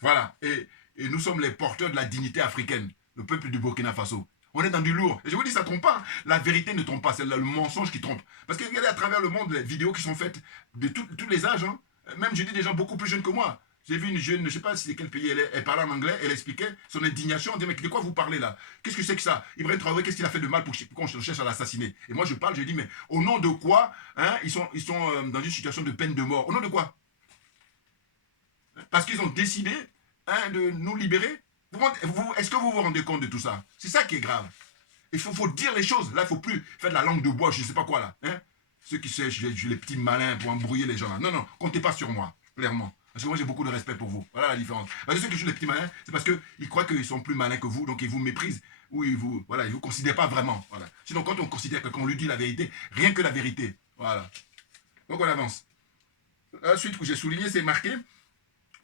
Voilà. Et nous sommes les porteurs de la dignité africaine, le peuple du Burkina Faso. On est dans du lourd. Et je vous dis, ça ne trompe pas. La vérité ne trompe pas. C'est le mensonge qui trompe. Parce que regardez à travers le monde les vidéos qui sont faites de tous les âges, hein. Même je dis des gens beaucoup plus jeunes que moi. J'ai vu une jeune, je ne sais pas si quel pays elle parlait en anglais, elle expliquait son indignation. Elle disait, mais de quoi vous parlez là? Qu'est-ce que c'est que ça? Ibrahim Traoré, qu'est-ce qu'il a fait de mal pour qu'on cherche à l'assassiner? Et moi je parle, je dis, mais au nom de quoi, hein, ils sont dans une situation de peine de mort? Au nom de quoi? Parce qu'ils ont décidé, hein, de nous libérer? Est-ce que vous vous rendez compte de tout ça? C'est ça qui est grave. Il faut dire les choses. Là, il ne faut plus faire de la langue de bois, je ne sais pas quoi là. Hein? Ceux qui cherchent les petits malins pour embrouiller les gens là. Non, comptez pas sur moi, clairement. Parce que moi j'ai beaucoup de respect pour vous. Voilà la différence. Parce que ceux qui jouent les petits malins, c'est parce qu'ils croient qu'ils sont plus malins que vous, donc ils vous méprisent. Ou ils vous considèrent pas vraiment. Voilà. Sinon, quand on considère que qu'on lui dit la vérité, rien que la vérité. Voilà. Donc on avance. La suite que j'ai souligné, c'est marqué.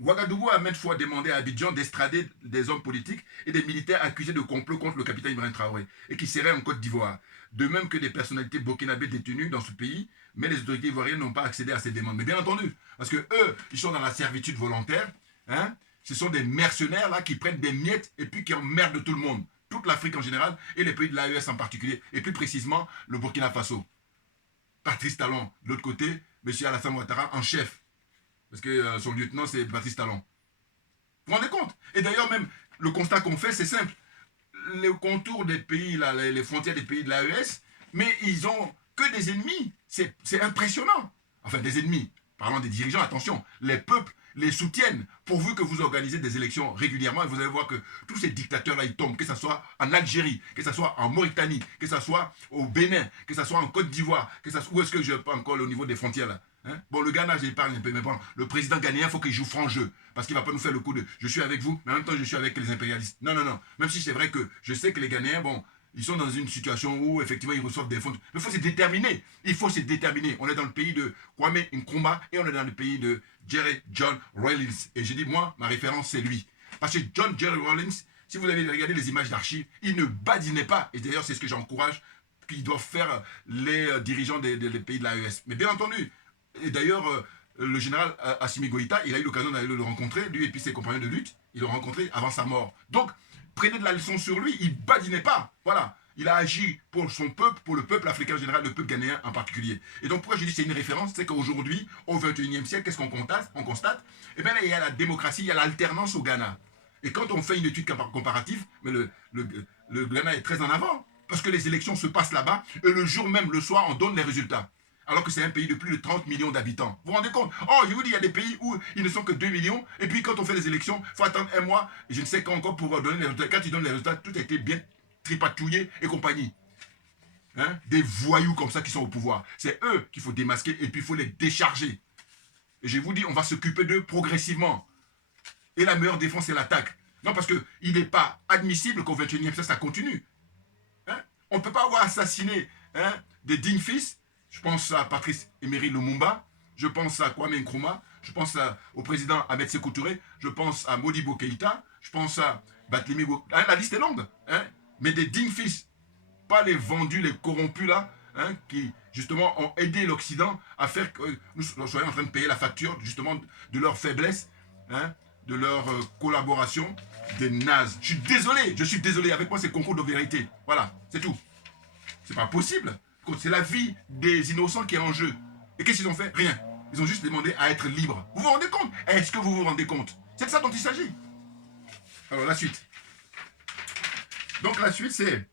Ouagadougou a maintes fois demandé à Abidjan d'estrader des hommes politiques et des militaires accusés de complot contre le capitaine Ibrahim Traoré et qui seraient en Côte d'Ivoire. De même que des personnalités burkinabées détenues dans ce pays, mais les autorités ivoiriennes n'ont pas accédé à ces demandes. Mais bien entendu, parce que eux, ils sont dans la servitude volontaire, hein, ce sont des mercenaires là qui prennent des miettes et puis qui emmerdent tout le monde. Toute l'Afrique en général et les pays de l'AES en particulier, et plus précisément le Burkina Faso. Patrice Talon, de l'autre côté, M. Alassane Ouattara en chef. Parce que son lieutenant, c'est Patrice Talon. Vous vous rendez compte? Et d'ailleurs, même, le constat qu'on fait, c'est simple. Les contours des pays, là, les frontières des pays de l'AES, mais ils ont que des ennemis. C'est impressionnant. Enfin, des ennemis. Parlant des dirigeants, attention, les peuples les soutiennent, pourvu que vous organisez des élections régulièrement, et vous allez voir que tous ces dictateurs-là, ils tombent, que ce soit en Algérie, que ce soit en Mauritanie, que ce soit au Bénin, que ce soit en Côte d'Ivoire, où est-ce que je peux encore au niveau des frontières là? Hein? Bon, le Ghana, j'épargne un peu, mais bon, le président ghanéen, il faut qu'il joue franc jeu, parce qu'il ne va pas nous faire le coup de « je suis avec vous, mais en même temps, je suis avec les impérialistes ». Non, même si c'est vrai que je sais que les Ghanéens, bon, ils sont dans une situation où, effectivement, ils reçoivent des fonds. Mais il faut se déterminer. Il faut se déterminer. On est dans le pays de Kwame Nkrumah et on est dans le pays de Jerry John Rawlings. Et j'ai dit, moi, ma référence, c'est lui. Parce que Jerry Rawlings, si vous avez regardé les images d'archives, il ne badinait pas. Et d'ailleurs, c'est ce que j'encourage qu'ils doivent faire les dirigeants des pays de l'AES. Mais bien entendu, et d'ailleurs, le général Assimi Goïta, il a eu l'occasion d'aller le rencontrer, lui et puis ses compagnons de lutte, il l'ont rencontré avant sa mort. Donc, prenez de la leçon sur lui, il badinait pas. Voilà. Il a agi pour son peuple, pour le peuple africain en général, le peuple ghanéen en particulier. Et donc pourquoi je dis c'est une référence, c'est qu'aujourd'hui, au XXIe siècle, qu'est-ce qu'on constate? Eh bien là, il y a la démocratie, il y a l'alternance au Ghana. Et quand on fait une étude comparative, mais le Ghana est très en avant, parce que les élections se passent là-bas, et le jour même, le soir, on donne les résultats. Alors que c'est un pays de plus de 30 millions d'habitants. Vous vous rendez compte? Oh, je vous dis, il y a des pays où ils ne sont que 2 millions, et puis quand on fait les élections, il faut attendre un mois, et je ne sais qu'encore pour donner les résultats. Quand ils donnent les résultats, tout a été bien tripatouillé et compagnie. Hein? Des voyous comme ça qui sont au pouvoir. C'est eux qu'il faut démasquer, et puis il faut les décharger. Et je vous dis, on va s'occuper d'eux progressivement. Et la meilleure défense, c'est l'attaque. Non, parce qu'il n'est pas admissible qu'au XXIe siècle, ça continue. Hein? On ne peut pas avoir assassiné des dignes fils. Je pense à Patrice Emery Lumumba, je pense à Kwame Nkrumah, je pense au président Ahmed Sékou Touré, je pense à Modibo Keïta, je pense à Barthélémy Gou. La liste est longue. Hein? Mais des dignes fils, pas les vendus, les corrompus là, qui justement ont aidé l'Occident à faire que nous soyons en train de payer la facture justement de leur faiblesse, de leur collaboration, des nazes. Je suis désolé, avec moi c'est concours de vérité. Voilà, c'est tout. C'est pas possible. C'est la vie des innocents qui est en jeu. Et qu'est-ce qu'ils ont fait? Rien. Ils ont juste demandé à être libres. Vous vous rendez compte? Est-ce que vous vous rendez compte? C'est de ça dont il s'agit. Alors la suite. Donc la suite c'est...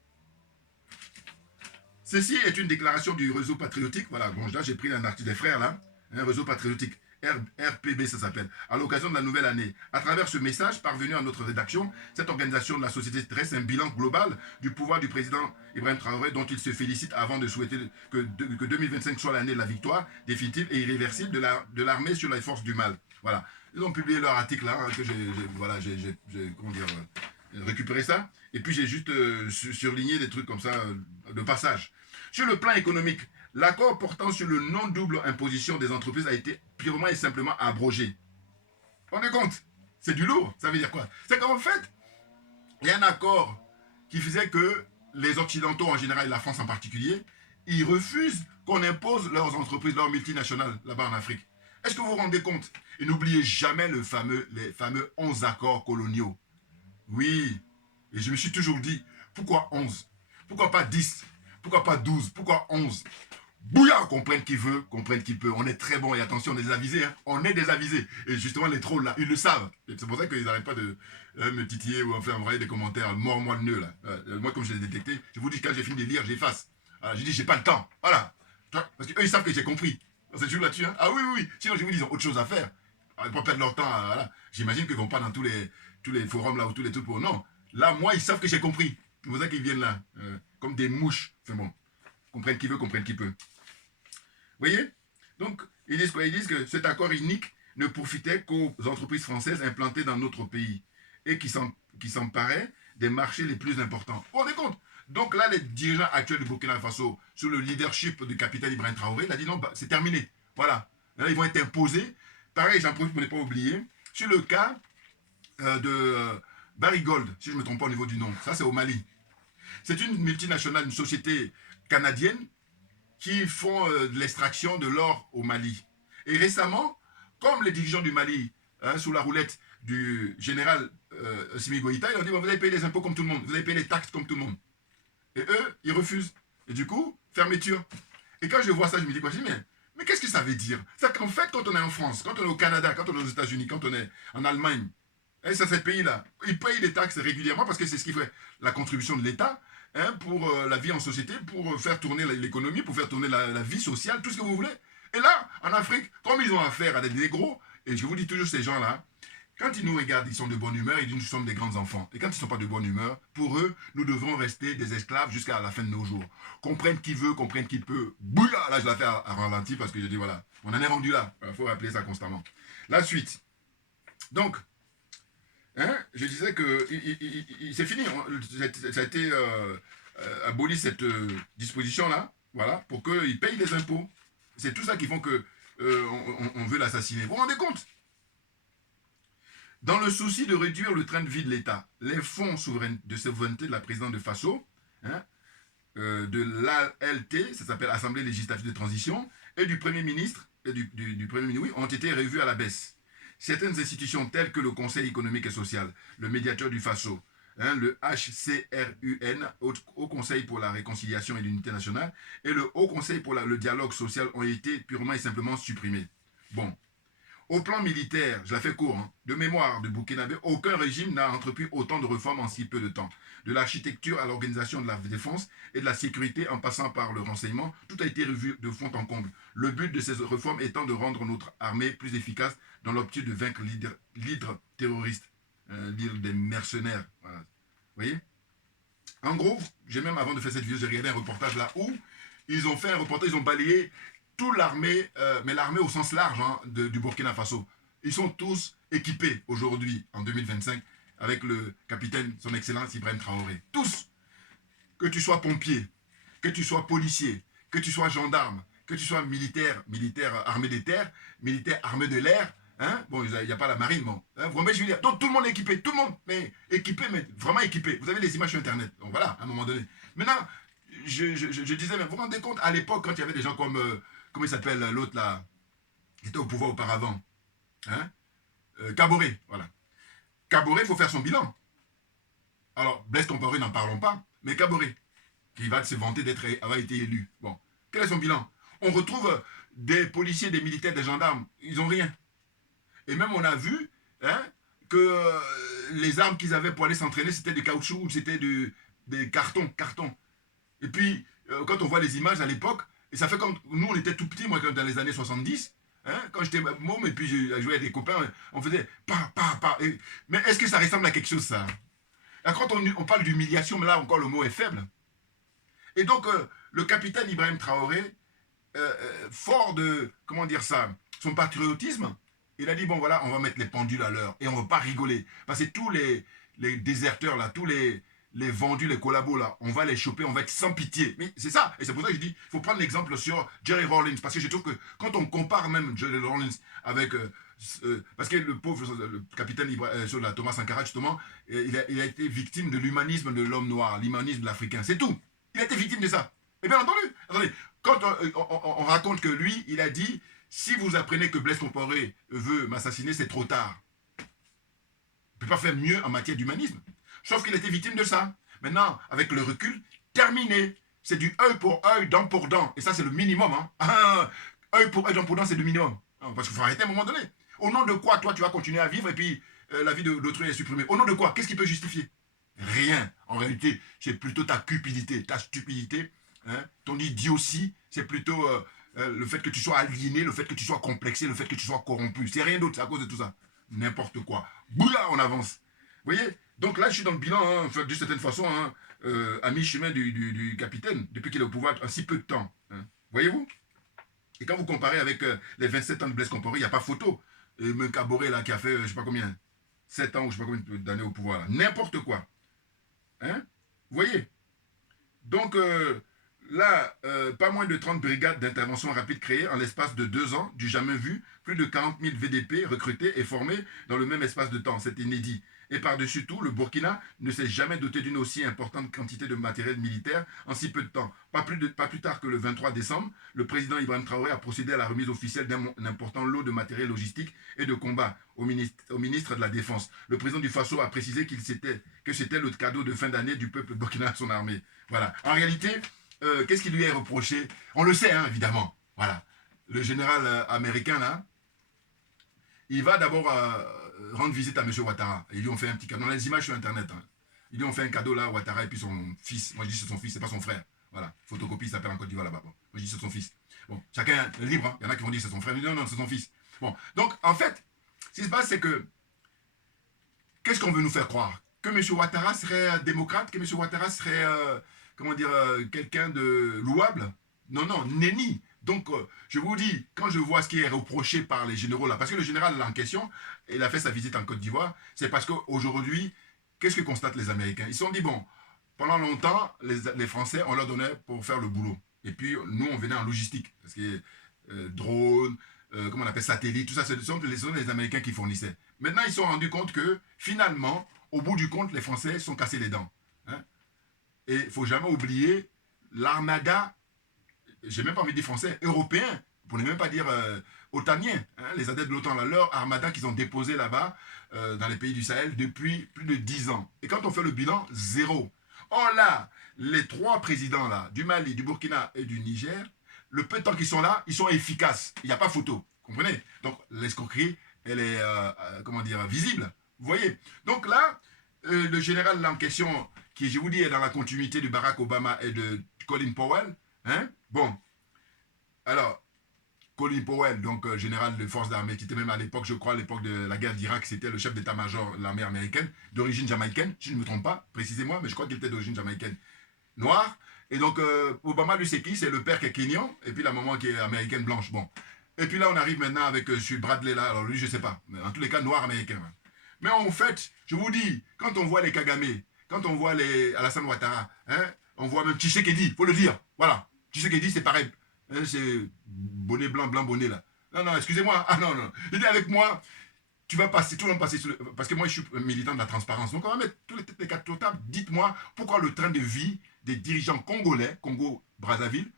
Ceci est une déclaration du réseau patriotique. Voilà, bon là j'ai pris un article des frères là. Un réseau patriotique. RPB, ça s'appelle, à l'occasion de la nouvelle année. À travers ce message parvenu à notre rédaction, cette organisation de la société dresse un bilan global du pouvoir du président Ibrahim Traoré, dont il se félicite avant de souhaiter que 2025 soit l'année de la victoire définitive et irréversible de l'armée sur les forces du mal. Voilà. Ils ont publié leur article là, que j'ai récupéré ça. Et puis j'ai juste surligné des trucs comme ça, de passage. Sur le plan économique, l'accord portant sur le non-double imposition des entreprises a été purement et simplement abrogé. Vous vous rendez compte? C'est du lourd. Ça veut dire quoi? C'est qu'en fait, il y a un accord qui faisait que les Occidentaux en général, et la France en particulier, ils refusent qu'on impose leurs entreprises, leurs multinationales là-bas en Afrique. Est-ce que vous vous rendez compte? Et n'oubliez jamais les fameux 11 accords coloniaux. Oui. Et je me suis toujours dit, pourquoi 11? Pourquoi pas 10? Pourquoi pas 12? Pourquoi 11? Bouillard, qu'on prenne qui veut, qu'on prenne qui peut. On est très bon et attention, on est des avisés. On est des avisés. Et justement, les trolls là, ils le savent. C'est pour ça qu'ils n'arrêtent pas de me titiller ou enfin envoyer des commentaires. Mort-moi le nœud là. Moi, comme je l'ai détecté, je vous dis quand j'ai fini de lire, j'efface. J'ai dit, j'ai pas le temps. Voilà. Parce qu'eux, ils savent que j'ai compris. C'est toujours là-dessus. Ah oui, oui, oui. Sinon, je vous dis, ils ont autre chose à faire. Ils ne vont pas perdre leur temps. Voilà. J'imagine qu'ils ne vont pas dans tous les forums là ou tous les trucs pour. Non. Là, moi, ils savent que j'ai compris. C'est pour ça qu'ils viennent là. Comme des mouches. C'est bon. Comprennent qui veut, comprennent qui peut. Vous voyez? Donc, ils disent quoi? Ils disent que cet accord unique ne profitait qu'aux entreprises françaises implantées dans notre pays et qui s'emparaient des marchés les plus importants. Vous vous rendez compte? Donc là, les dirigeants actuels du Burkina Faso, sous le leadership du capitaine Ibrahim Traoré, il a dit non, c'est terminé. Voilà. Là, ils vont être imposés. Pareil, j'en profite pour ne pas oublier, sur le cas de Barry Gold, si je ne me trompe pas au niveau du nom. Ça, c'est au Mali. C'est une multinationale, une société canadienne qui font de l'extraction de l'or au Mali. Et récemment, comme les dirigeants du Mali, sous la roulette du général Assimi Goïta, ils ont dit, vous allez payer les impôts comme tout le monde, vous allez payer les taxes comme tout le monde. Et eux, ils refusent. Et du coup, fermeture. Et quand je vois ça, je me dis quoi? Je dis, mais qu'est-ce que ça veut dire? C'est qu'en fait, quand on est en France, quand on est au Canada, quand on est aux États-Unis, quand on est en Allemagne, et ça, ces pays-là, ils payent les taxes régulièrement parce que c'est ce qui fait la contribution de l'État pour la vie en société, pour faire tourner l'économie, pour faire tourner la vie sociale, tout ce que vous voulez. Et là, en Afrique, comme ils ont affaire à des négros, et je vous dis toujours ces gens-là, quand ils nous regardent, ils sont de bonne humeur, ils disent nous sommes des grands enfants. Et quand ils ne sont pas de bonne humeur, pour eux, nous devrons rester des esclaves jusqu'à la fin de nos jours. Comprenne qui veut, comprenne qui peut. Bouya, là je la fais à ralenti parce que je dis voilà, on en est rendu là. Il faut rappeler ça constamment. La suite. Donc, je disais que c'est fini. Ça a été aboli cette disposition-là, voilà, pour qu'ils payent des impôts. C'est tout ça qui font que on veut l'assassiner. Vous vous rendez compte? Dans le souci de réduire le train de vie de l'État, les fonds de souveraineté de la présidente de Faso, de l'ALT, ça s'appelle Assemblée législative de transition, et du Premier ministre, oui, ont été revus à la baisse. Certaines institutions telles que le Conseil économique et social, le médiateur du Faso, le HCRUN, Haut Conseil pour la réconciliation et l'unité nationale, et le Haut Conseil pour le dialogue social ont été purement et simplement supprimés. Bon. Au plan militaire, je la fais court, de mémoire de Burkinabé, aucun régime n'a entrepris autant de réformes en si peu de temps. De l'architecture à l'organisation de la défense et de la sécurité en passant par le renseignement, tout a été revu de fond en comble. Le but de ces réformes étant de rendre notre armée plus efficace dans l'optique de vaincre l'hydre terroriste, l'hydre des mercenaires. Voilà. Vous voyez? En gros, j'ai même avant de faire cette vidéo, j'ai regardé un reportage là où ils ont fait un reportage, ils ont balayé toute l'armée, mais l'armée au sens large du Burkina Faso. Ils sont tous équipés aujourd'hui, en 2025, avec le capitaine, son excellence Ibrahim Traoré. Tous, que tu sois pompier, que tu sois policier, que tu sois gendarme, que tu sois militaire armé des terres, militaire armé de l'air, hein, bon, il n'y a pas la marine, bon. Hein, vraiment, je veux dire, donc tout le monde est équipé, tout le monde, mais équipé, mais vraiment équipé. Vous avez les images sur Internet, donc voilà, à un moment donné. Maintenant, je disais, mais vous vous rendez compte, à l'époque, quand il y avait des gens comme, comment il s'appelle l'autre là, qui était au pouvoir auparavant, hein, Kaboré, voilà. Kaboré, il faut faire son bilan. Alors, Blaise Compaoré, n'en parlons pas, mais Kaboré, qui va se vanter d'avoir été élu. Bon, quel est son bilan? On retrouve des policiers, des militaires, des gendarmes, ils n'ont rien. Et même on a vu hein, que les armes qu'ils avaient pour aller s'entraîner, c'était du caoutchouc ou c'était des cartons. Et puis, quand on voit les images à l'époque, et ça fait comme nous, on était tout petits, moi, dans les années 70, hein, quand j'étais môme et puis je jouais avec des copains, on faisait pa. Mais est-ce que ça ressemble à quelque chose, ça? Et quand on parle d'humiliation, mais là encore, le mot est faible. Et donc, le capitaine Ibrahim Traoré, fort de, comment dire ça, son patriotisme, il a dit, bon voilà, on va mettre les pendules à l'heure et on ne va pas rigoler. Parce que tous les déserteurs là, tous les vendus, les collabos là, on va les choper, on va être sans pitié. Mais c'est ça, et c'est pour ça que je dis, il faut prendre l'exemple sur Jerry Rawlings, parce que je trouve que quand on compare même Jerry Rawlings avec... parce que le pauvre le capitaine sur la Thomas Sankara, justement, il a été victime de l'humanisme de l'homme noir, l'humanisme de l'Africain, c'est tout. Il a été victime de ça. Et bien entendu, attendez, quand on raconte que lui, il a dit, si vous apprenez que Blaise Compaoré veut m'assassiner, c'est trop tard. Il ne peut pas faire mieux en matière d'humanisme. Sauf qu'il a été victime de ça. Maintenant, avec le recul, terminé. C'est du œil pour œil, dent pour dent. Et ça, c'est le minimum. Hein. Œil pour œil, dent pour dent, c'est le minimum. Parce qu'il faut arrêter à un moment donné. Au nom de quoi, toi, tu vas continuer à vivre et puis la vie d'autrui est supprimée? Au nom de quoi? Qu'est-ce qui peut justifier? Rien. En réalité, c'est plutôt ta cupidité, ta stupidité, hein, ton idiotie. C'est plutôt le fait que tu sois aliéné, le fait que tu sois complexé, le fait que tu sois corrompu. C'est rien d'autre, c'est à cause de tout ça. N'importe quoi. Boula, on avance. Vous voyez? Donc là, je suis dans le bilan, hein, d'une certaine façon, hein, à mi-chemin du capitaine, depuis qu'il est au pouvoir en si peu de temps. Hein. Voyez-vous? Et quand vous comparez avec les 27 ans de Blaise Compaoré, il n'y a pas photo. Même Kaboré, là, qui a fait, je ne sais pas combien, 7 ans ou je ne sais pas combien d'années au pouvoir. N'importe quoi. Hein? Vous voyez? Donc, là, pas moins de 30 brigades d'intervention rapide créées en l'espace de 2 ans, du jamais vu, plus de 40 000 VDP recrutés et formés dans le même espace de temps. C'est inédit. Et par-dessus tout, le Burkina ne s'est jamais doté d'une aussi importante quantité de matériel militaire en si peu de temps. Pas plus tard que le 23 décembre, le président Ibrahim Traoré a procédé à la remise officielle d'un important lot de matériel logistique et de combat au ministre de la Défense. Le président du Faso a précisé que c'était le cadeau de fin d'année du peuple burkina à son armée. Voilà. En réalité, qu'est-ce qui lui est reproché? On le sait, hein, évidemment. Voilà. Le général américain, là, il va d'abord rendre visite à M. Ouattara. Et ils lui ont fait un petit cadeau. On a les images sur Internet. Hein. Ils lui ont fait un cadeau là, Ouattara, et puis son fils. Moi, je dis c'est son fils, c'est pas son frère. Voilà. Photocopie, il s'appelle en Côte d'Ivoire là-bas. Bon. Moi, je dis c'est son fils. Bon, chacun est libre. Hein. Il y en a qui vont dire c'est son frère. Mais non, c'est son fils. Bon. Donc, en fait, ce qui se passe, c'est que qu'est-ce qu'on veut nous faire croire? Que M. Ouattara serait démocrate? Que M. Ouattara serait, comment dire, quelqu'un de louable? Non, nenni. Donc, je vous dis, quand je vois ce qui est reproché par les généraux là, parce que le général là en question, il a fait sa visite en Côte d'Ivoire, c'est parce qu'aujourd'hui, qu'est-ce que constatent les Américains? Ils se sont dit, bon, pendant longtemps, les Français, on leur donnait pour faire le boulot. Et puis, nous, on venait en logistique. Parce que drones, comment on appelle, satellites, tout ça, ce sont les Américains qui fournissaient. Maintenant, ils se sont rendus compte que, finalement, au bout du compte, les Français sont cassés les dents. Hein? Et il ne faut jamais oublier l'armada, j'ai même pas envie de dire français, européen, pour ne même pas dire otaniens, hein, les adeptes de l'OTAN, leur armada qu'ils ont déposé là-bas, dans les pays du Sahel, depuis plus de 10 ans. Et quand on fait le bilan, zéro. Or là, les 3 présidents là, du Mali, du Burkina et du Niger, le peu de temps qu'ils sont là, ils sont efficaces. Il n'y a pas photo, comprenez? Donc l'escroquerie, elle est, comment dire, visible. Vous voyez? Donc là, le général là en question, qui je vous dis est dans la continuité de Barack Obama et de Colin Powell, hein? Bon, alors, Colin Powell, donc général de forces d'armée, qui était même à l'époque, je crois, à l'époque de la guerre d'Irak, c'était le chef d'état-major de l'armée américaine, d'origine jamaïcaine, si je ne me trompe pas, précisez-moi, mais je crois qu'il était d'origine jamaïcaine noire. Et donc, Obama, lui, c'est qui? C'est le père qui est kényan, et puis la maman qui est américaine blanche. Bon. Et puis là, on arrive maintenant avec ce Bradley là, alors lui, je ne sais pas, mais en tous les cas, noir américain. Mais en fait, je vous dis, quand on voit les Kagame, quand on voit les Alassane Ouattara, hein, on voit même Tshisekedi, il faut le dire. Voilà. Tshisekedi, c'est pareil. Hein, c'est bonnet blanc, blanc bonnet là. Non, non, excusez-moi. Ah non, non. Il est avec moi. Tu vas passer, tout le monde passer sur le... Parce que moi, je suis militant de la transparence. Donc, on va mettre tous les quatre sur table. Dites-moi pourquoi le train de vie des dirigeants congolais, Congo-Brazzaville,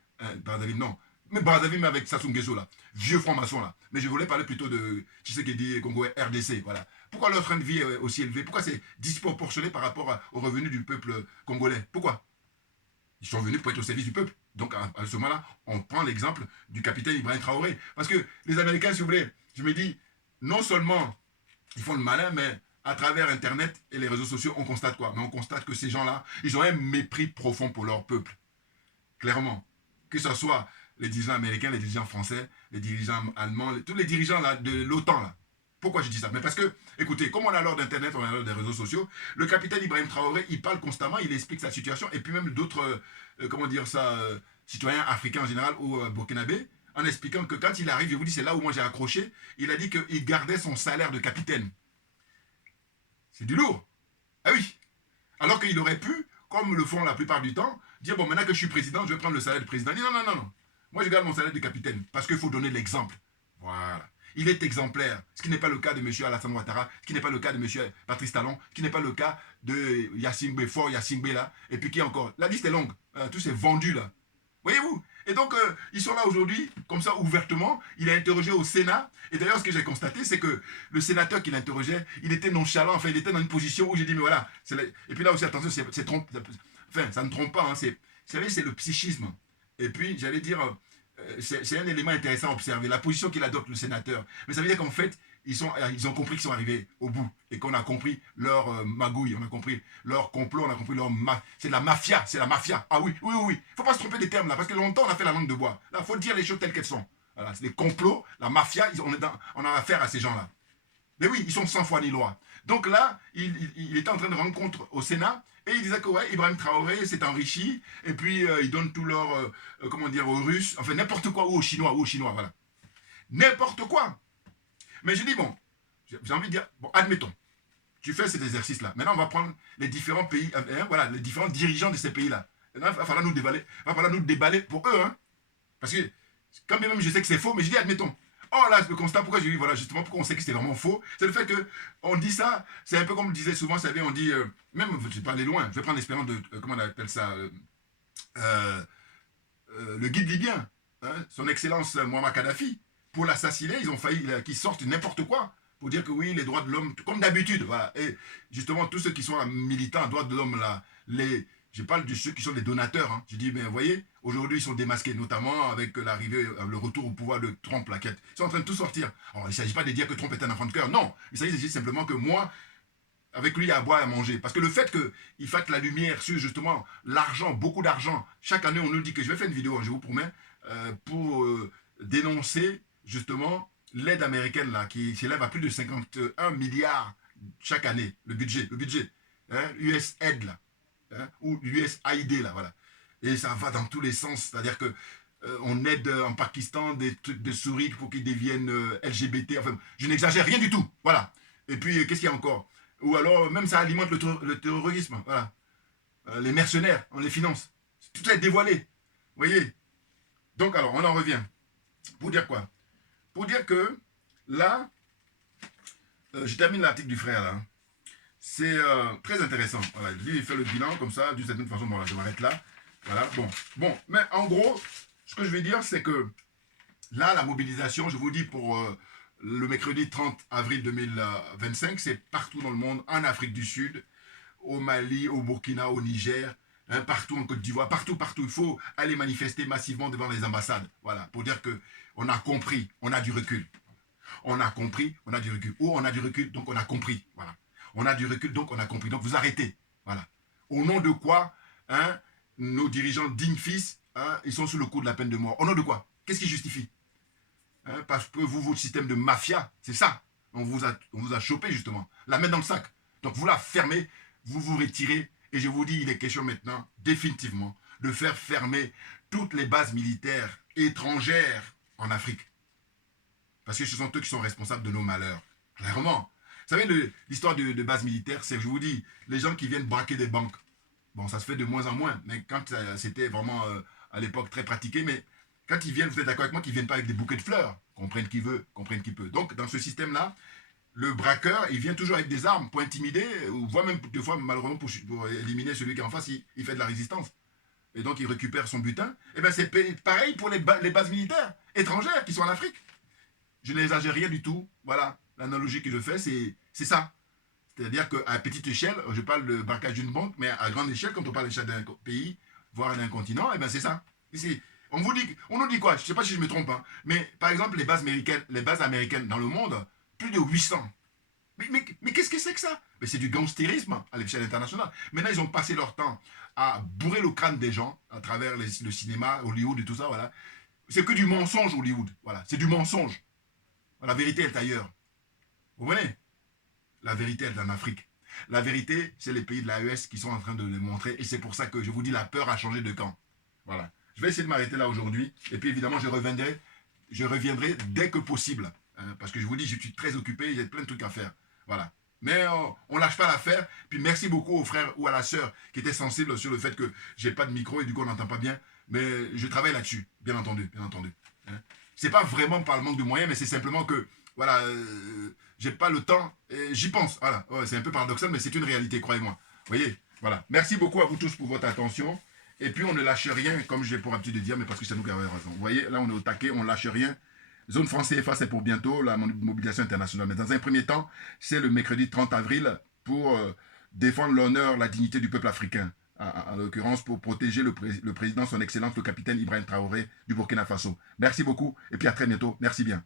Brazzaville, non, mais Brazzaville, mais avec Sassou Nguesso, là, vieux franc-maçon, là. Mais je voulais parler plutôt de Tshisekedi, Congo, RDC, voilà. Pourquoi leur train de vie est aussi élevé? Pourquoi c'est disproportionné par rapport aux revenus du peuple congolais? Pourquoi? Ils sont venus pour être au service du peuple. Donc, à ce moment-là, on prend l'exemple du capitaine Ibrahim Traoré. Parce que les Américains, si vous voulez, je me dis, non seulement ils font le malin, mais à travers Internet et les réseaux sociaux, on constate quoi? Mais on constate que ces gens-là, ils ont un mépris profond pour leur peuple. Clairement. Que ce soit les dirigeants américains, les dirigeants français, les dirigeants allemands, tous les dirigeants là, de l'OTAN. Là. Pourquoi je dis ça? Mais parce que, écoutez, comme on a l'heure d'Internet, on a l'heure des réseaux sociaux, le capitaine Ibrahim Traoré, il parle constamment, il explique sa situation, et puis même d'autres, comment dire ça, citoyens africains en général, ou burkinabés, en expliquant que quand il arrive, je vous dis, c'est là où moi j'ai accroché, il a dit qu'il gardait son salaire de capitaine. C'est du lourd. Ah oui. Alors qu'il aurait pu, comme le font la plupart du temps, dire, bon, maintenant que je suis président, je vais prendre le salaire de président. Il dit, non, non, non, non. Moi, je garde mon salaire de capitaine, parce qu'il faut donner l'exemple. Voilà. Il est exemplaire, ce qui n'est pas le cas de M. Alassane Ouattara, ce qui n'est pas le cas de M. Patrice Talon, ce qui n'est pas le cas de Yassine Fort Yassine là, et puis qui encore. La liste est longue, tout c'est vendu là. Voyez-vous? Et donc, ils sont là aujourd'hui, comme ça, ouvertement. Il a interrogé au Sénat. Et d'ailleurs, ce que j'ai constaté, c'est que le sénateur qui l'interrogeait, il était nonchalant. Enfin, il était dans une position où j'ai dit, mais voilà. Et puis là aussi, attention, enfin, ça ne trompe pas. Hein, vous savez, c'est le psychisme. Et puis, j'allais dire, c'est un élément intéressant à observer. La position qu'il adopte, le sénateur. Mais ça veut dire qu'en fait, ils ont compris qu'ils sont arrivés au bout et qu'on a compris leur magouille, on a compris leur complot, on a compris c'est la mafia, c'est la mafia. Ah oui, oui, oui, oui. Faut pas se tromper des termes là, parce que longtemps on a fait la langue de bois. Là, faut dire les choses telles qu'elles sont. Voilà, c'est les complots, la mafia, on a affaire à ces gens-là. Mais oui, ils sont sans foi ni loi. Donc là, il était en train de rencontre au Sénat et il disait que ouais, Ibrahim Traoré s'est enrichi et puis il donne tout leur, comment dire, aux Russes, enfin n'importe quoi, ou aux Chinois, voilà. N'importe quoi. Mais je dis, bon, j'ai envie de dire, bon, admettons, tu fais cet exercice-là. Maintenant, on va prendre les différents pays, voilà, les différents dirigeants de ces pays-là. Maintenant, il va falloir nous déballer pour eux, hein. Parce que, quand même, je sais que c'est faux, mais je dis, admettons. Oh là, le constat, pourquoi j'ai dit, voilà, justement, pourquoi on sait que c'était vraiment faux, c'est le fait que on dit ça, c'est un peu comme on disait souvent, vous savez, on dit, même, je vais pas aller loin, je vais prendre l'expérience de, comment on appelle ça, le guide libyen, hein, son excellence Muammar Kadhafi. Pour l'assassiner, ils ont failli qu'ils sortent n'importe quoi pour dire que oui, les droits de l'homme, comme d'habitude, voilà. Et justement, tous ceux qui sont militants, droits de l'homme, là, je parle de ceux qui sont des donateurs. Hein. Je dis, mais vous voyez, aujourd'hui, ils sont démasqués, notamment avec l'arrivée, le retour au pouvoir de Trump, la quête. Ils sont en train de tout sortir. Alors, il ne s'agit pas de dire que Trump est un enfant de cœur, non. Il s'agit simplement que moi, avec lui, il y a à boire et à manger. Parce que le fait qu'il fasse la lumière sur, justement, l'argent, beaucoup d'argent, chaque année, on nous dit que je vais faire une vidéo, je vous promets, pour dénoncer justement l'aide américaine là, qui s'élève à plus de 51 milliards chaque année, le budget, hein, USAID là, hein, ou USAID là, voilà. Et ça va dans tous les sens, c'est-à-dire que on aide en Pakistan des trucs de souris pour qu'ils deviennent LGBT, enfin, je n'exagère rien du tout, voilà. Et puis, qu'est-ce qu'il y a encore? Ou alors, même ça alimente le terrorisme, voilà. Les mercenaires, on les finance. Tout est dévoilé, vous voyez. Donc alors, on en revient. Pour dire quoi? Pour dire que là, je termine l'article du frère là. C'est très intéressant. Voilà, lui il fait le bilan comme ça, d'une certaine façon. Bon là, je m'arrête là. Voilà, bon. Mais en gros, ce que je vais dire, c'est que là, la mobilisation, je vous dis pour le mercredi 30 avril 2025, c'est partout dans le monde, en Afrique du Sud, au Mali, au Burkina, au Niger, hein, partout en Côte d'Ivoire, partout. Il faut aller manifester massivement devant les ambassades. Voilà, pour dire que on a compris, on a du recul. On a compris, on a du recul. Ou on a du recul, donc on a compris. Voilà. On a du recul, donc on a compris. Donc vous arrêtez. Voilà. Au nom de quoi, hein, nos dirigeants dignes fils, hein, ils sont sous le coup de la peine de mort. Au nom de quoi? Qu'est-ce qui justifie? Hein, parce que vous, votre système de mafia, c'est ça. On vous a chopé justement. La main dans le sac. Donc vous la fermez, vous vous retirez. Et je vous dis, il est question maintenant, définitivement, de faire fermer toutes les bases militaires étrangères en Afrique. Parce que ce sont eux qui sont responsables de nos malheurs. Clairement. Vous savez, l'histoire de base militaire, c'est que je vous dis, les gens qui viennent braquer des banques, bon, ça se fait de moins en moins, mais quand c'était vraiment à l'époque très pratiqué, mais quand ils viennent, vous êtes d'accord avec moi, qu'ils viennent pas avec des bouquets de fleurs, qu'on prenne qui veut, qu'on prenne qui peut. Donc, dans ce système-là, le braqueur, il vient toujours avec des armes pour intimider, ou voire même des fois, malheureusement, pour éliminer celui qui est en face, il fait de la résistance. Et donc, il récupère son butin. Et bien, c'est pareil pour les bases militaires étrangères qui sont en Afrique. Je n'exagère rien du tout. Voilà, l'analogie que je fais, c'est ça. C'est-à-dire qu'à petite échelle, je parle de braquage d'une banque, mais à grande échelle, quand on parle d'échelle d'un pays, voire d'un continent, et bien c'est ça. Ici, on nous dit quoi? Je ne sais pas si je me trompe, hein, mais par exemple, les bases américaines dans le monde, plus de 800. Mais qu'est-ce que c'est que ça? Mais c'est du gangstérisme à l'échelle internationale. Maintenant, ils ont passé leur temps à bourrer le crâne des gens à travers le cinéma, Hollywood et tout ça, voilà. C'est que du mensonge, Hollywood. Voilà, c'est du mensonge. La vérité est ailleurs. Vous voyez? La vérité est en Afrique. La vérité, c'est les pays de l'AES qui sont en train de le montrer. Et c'est pour ça que je vous dis, la peur a changé de camp. Voilà. Je vais essayer de m'arrêter là aujourd'hui. Et puis évidemment, je reviendrai dès que possible. Parce que je vous dis, je suis très occupé, j'ai plein de trucs à faire. Voilà. Mais on lâche pas l'affaire. Puis merci beaucoup au frère ou à la sœur qui était sensible sur le fait que j'ai pas de micro et du coup on n'entend pas bien. Mais je travaille là-dessus, bien entendu, bien entendu. Hein. C'est pas vraiment par le manque de moyens, mais c'est simplement que voilà, j'ai pas le temps. J'y pense. Voilà. Ouais, c'est un peu paradoxal, mais c'est une réalité, croyez-moi. Vous voyez. Voilà. Merci beaucoup à vous tous pour votre attention. Et puis on ne lâche rien, comme j'ai pour habitude de dire, mais parce que c'est nous qui avons raison. Vous voyez, là on est au taquet, on ne lâche rien. Zone franc CFA, c'est pour bientôt, la mobilisation internationale. Mais dans un premier temps, c'est le mercredi 30 avril pour défendre l'honneur, la dignité du peuple africain. En l'occurrence, pour protéger le président, son excellence, le capitaine Ibrahim Traoré du Burkina Faso. Merci beaucoup et puis à très bientôt. Merci bien.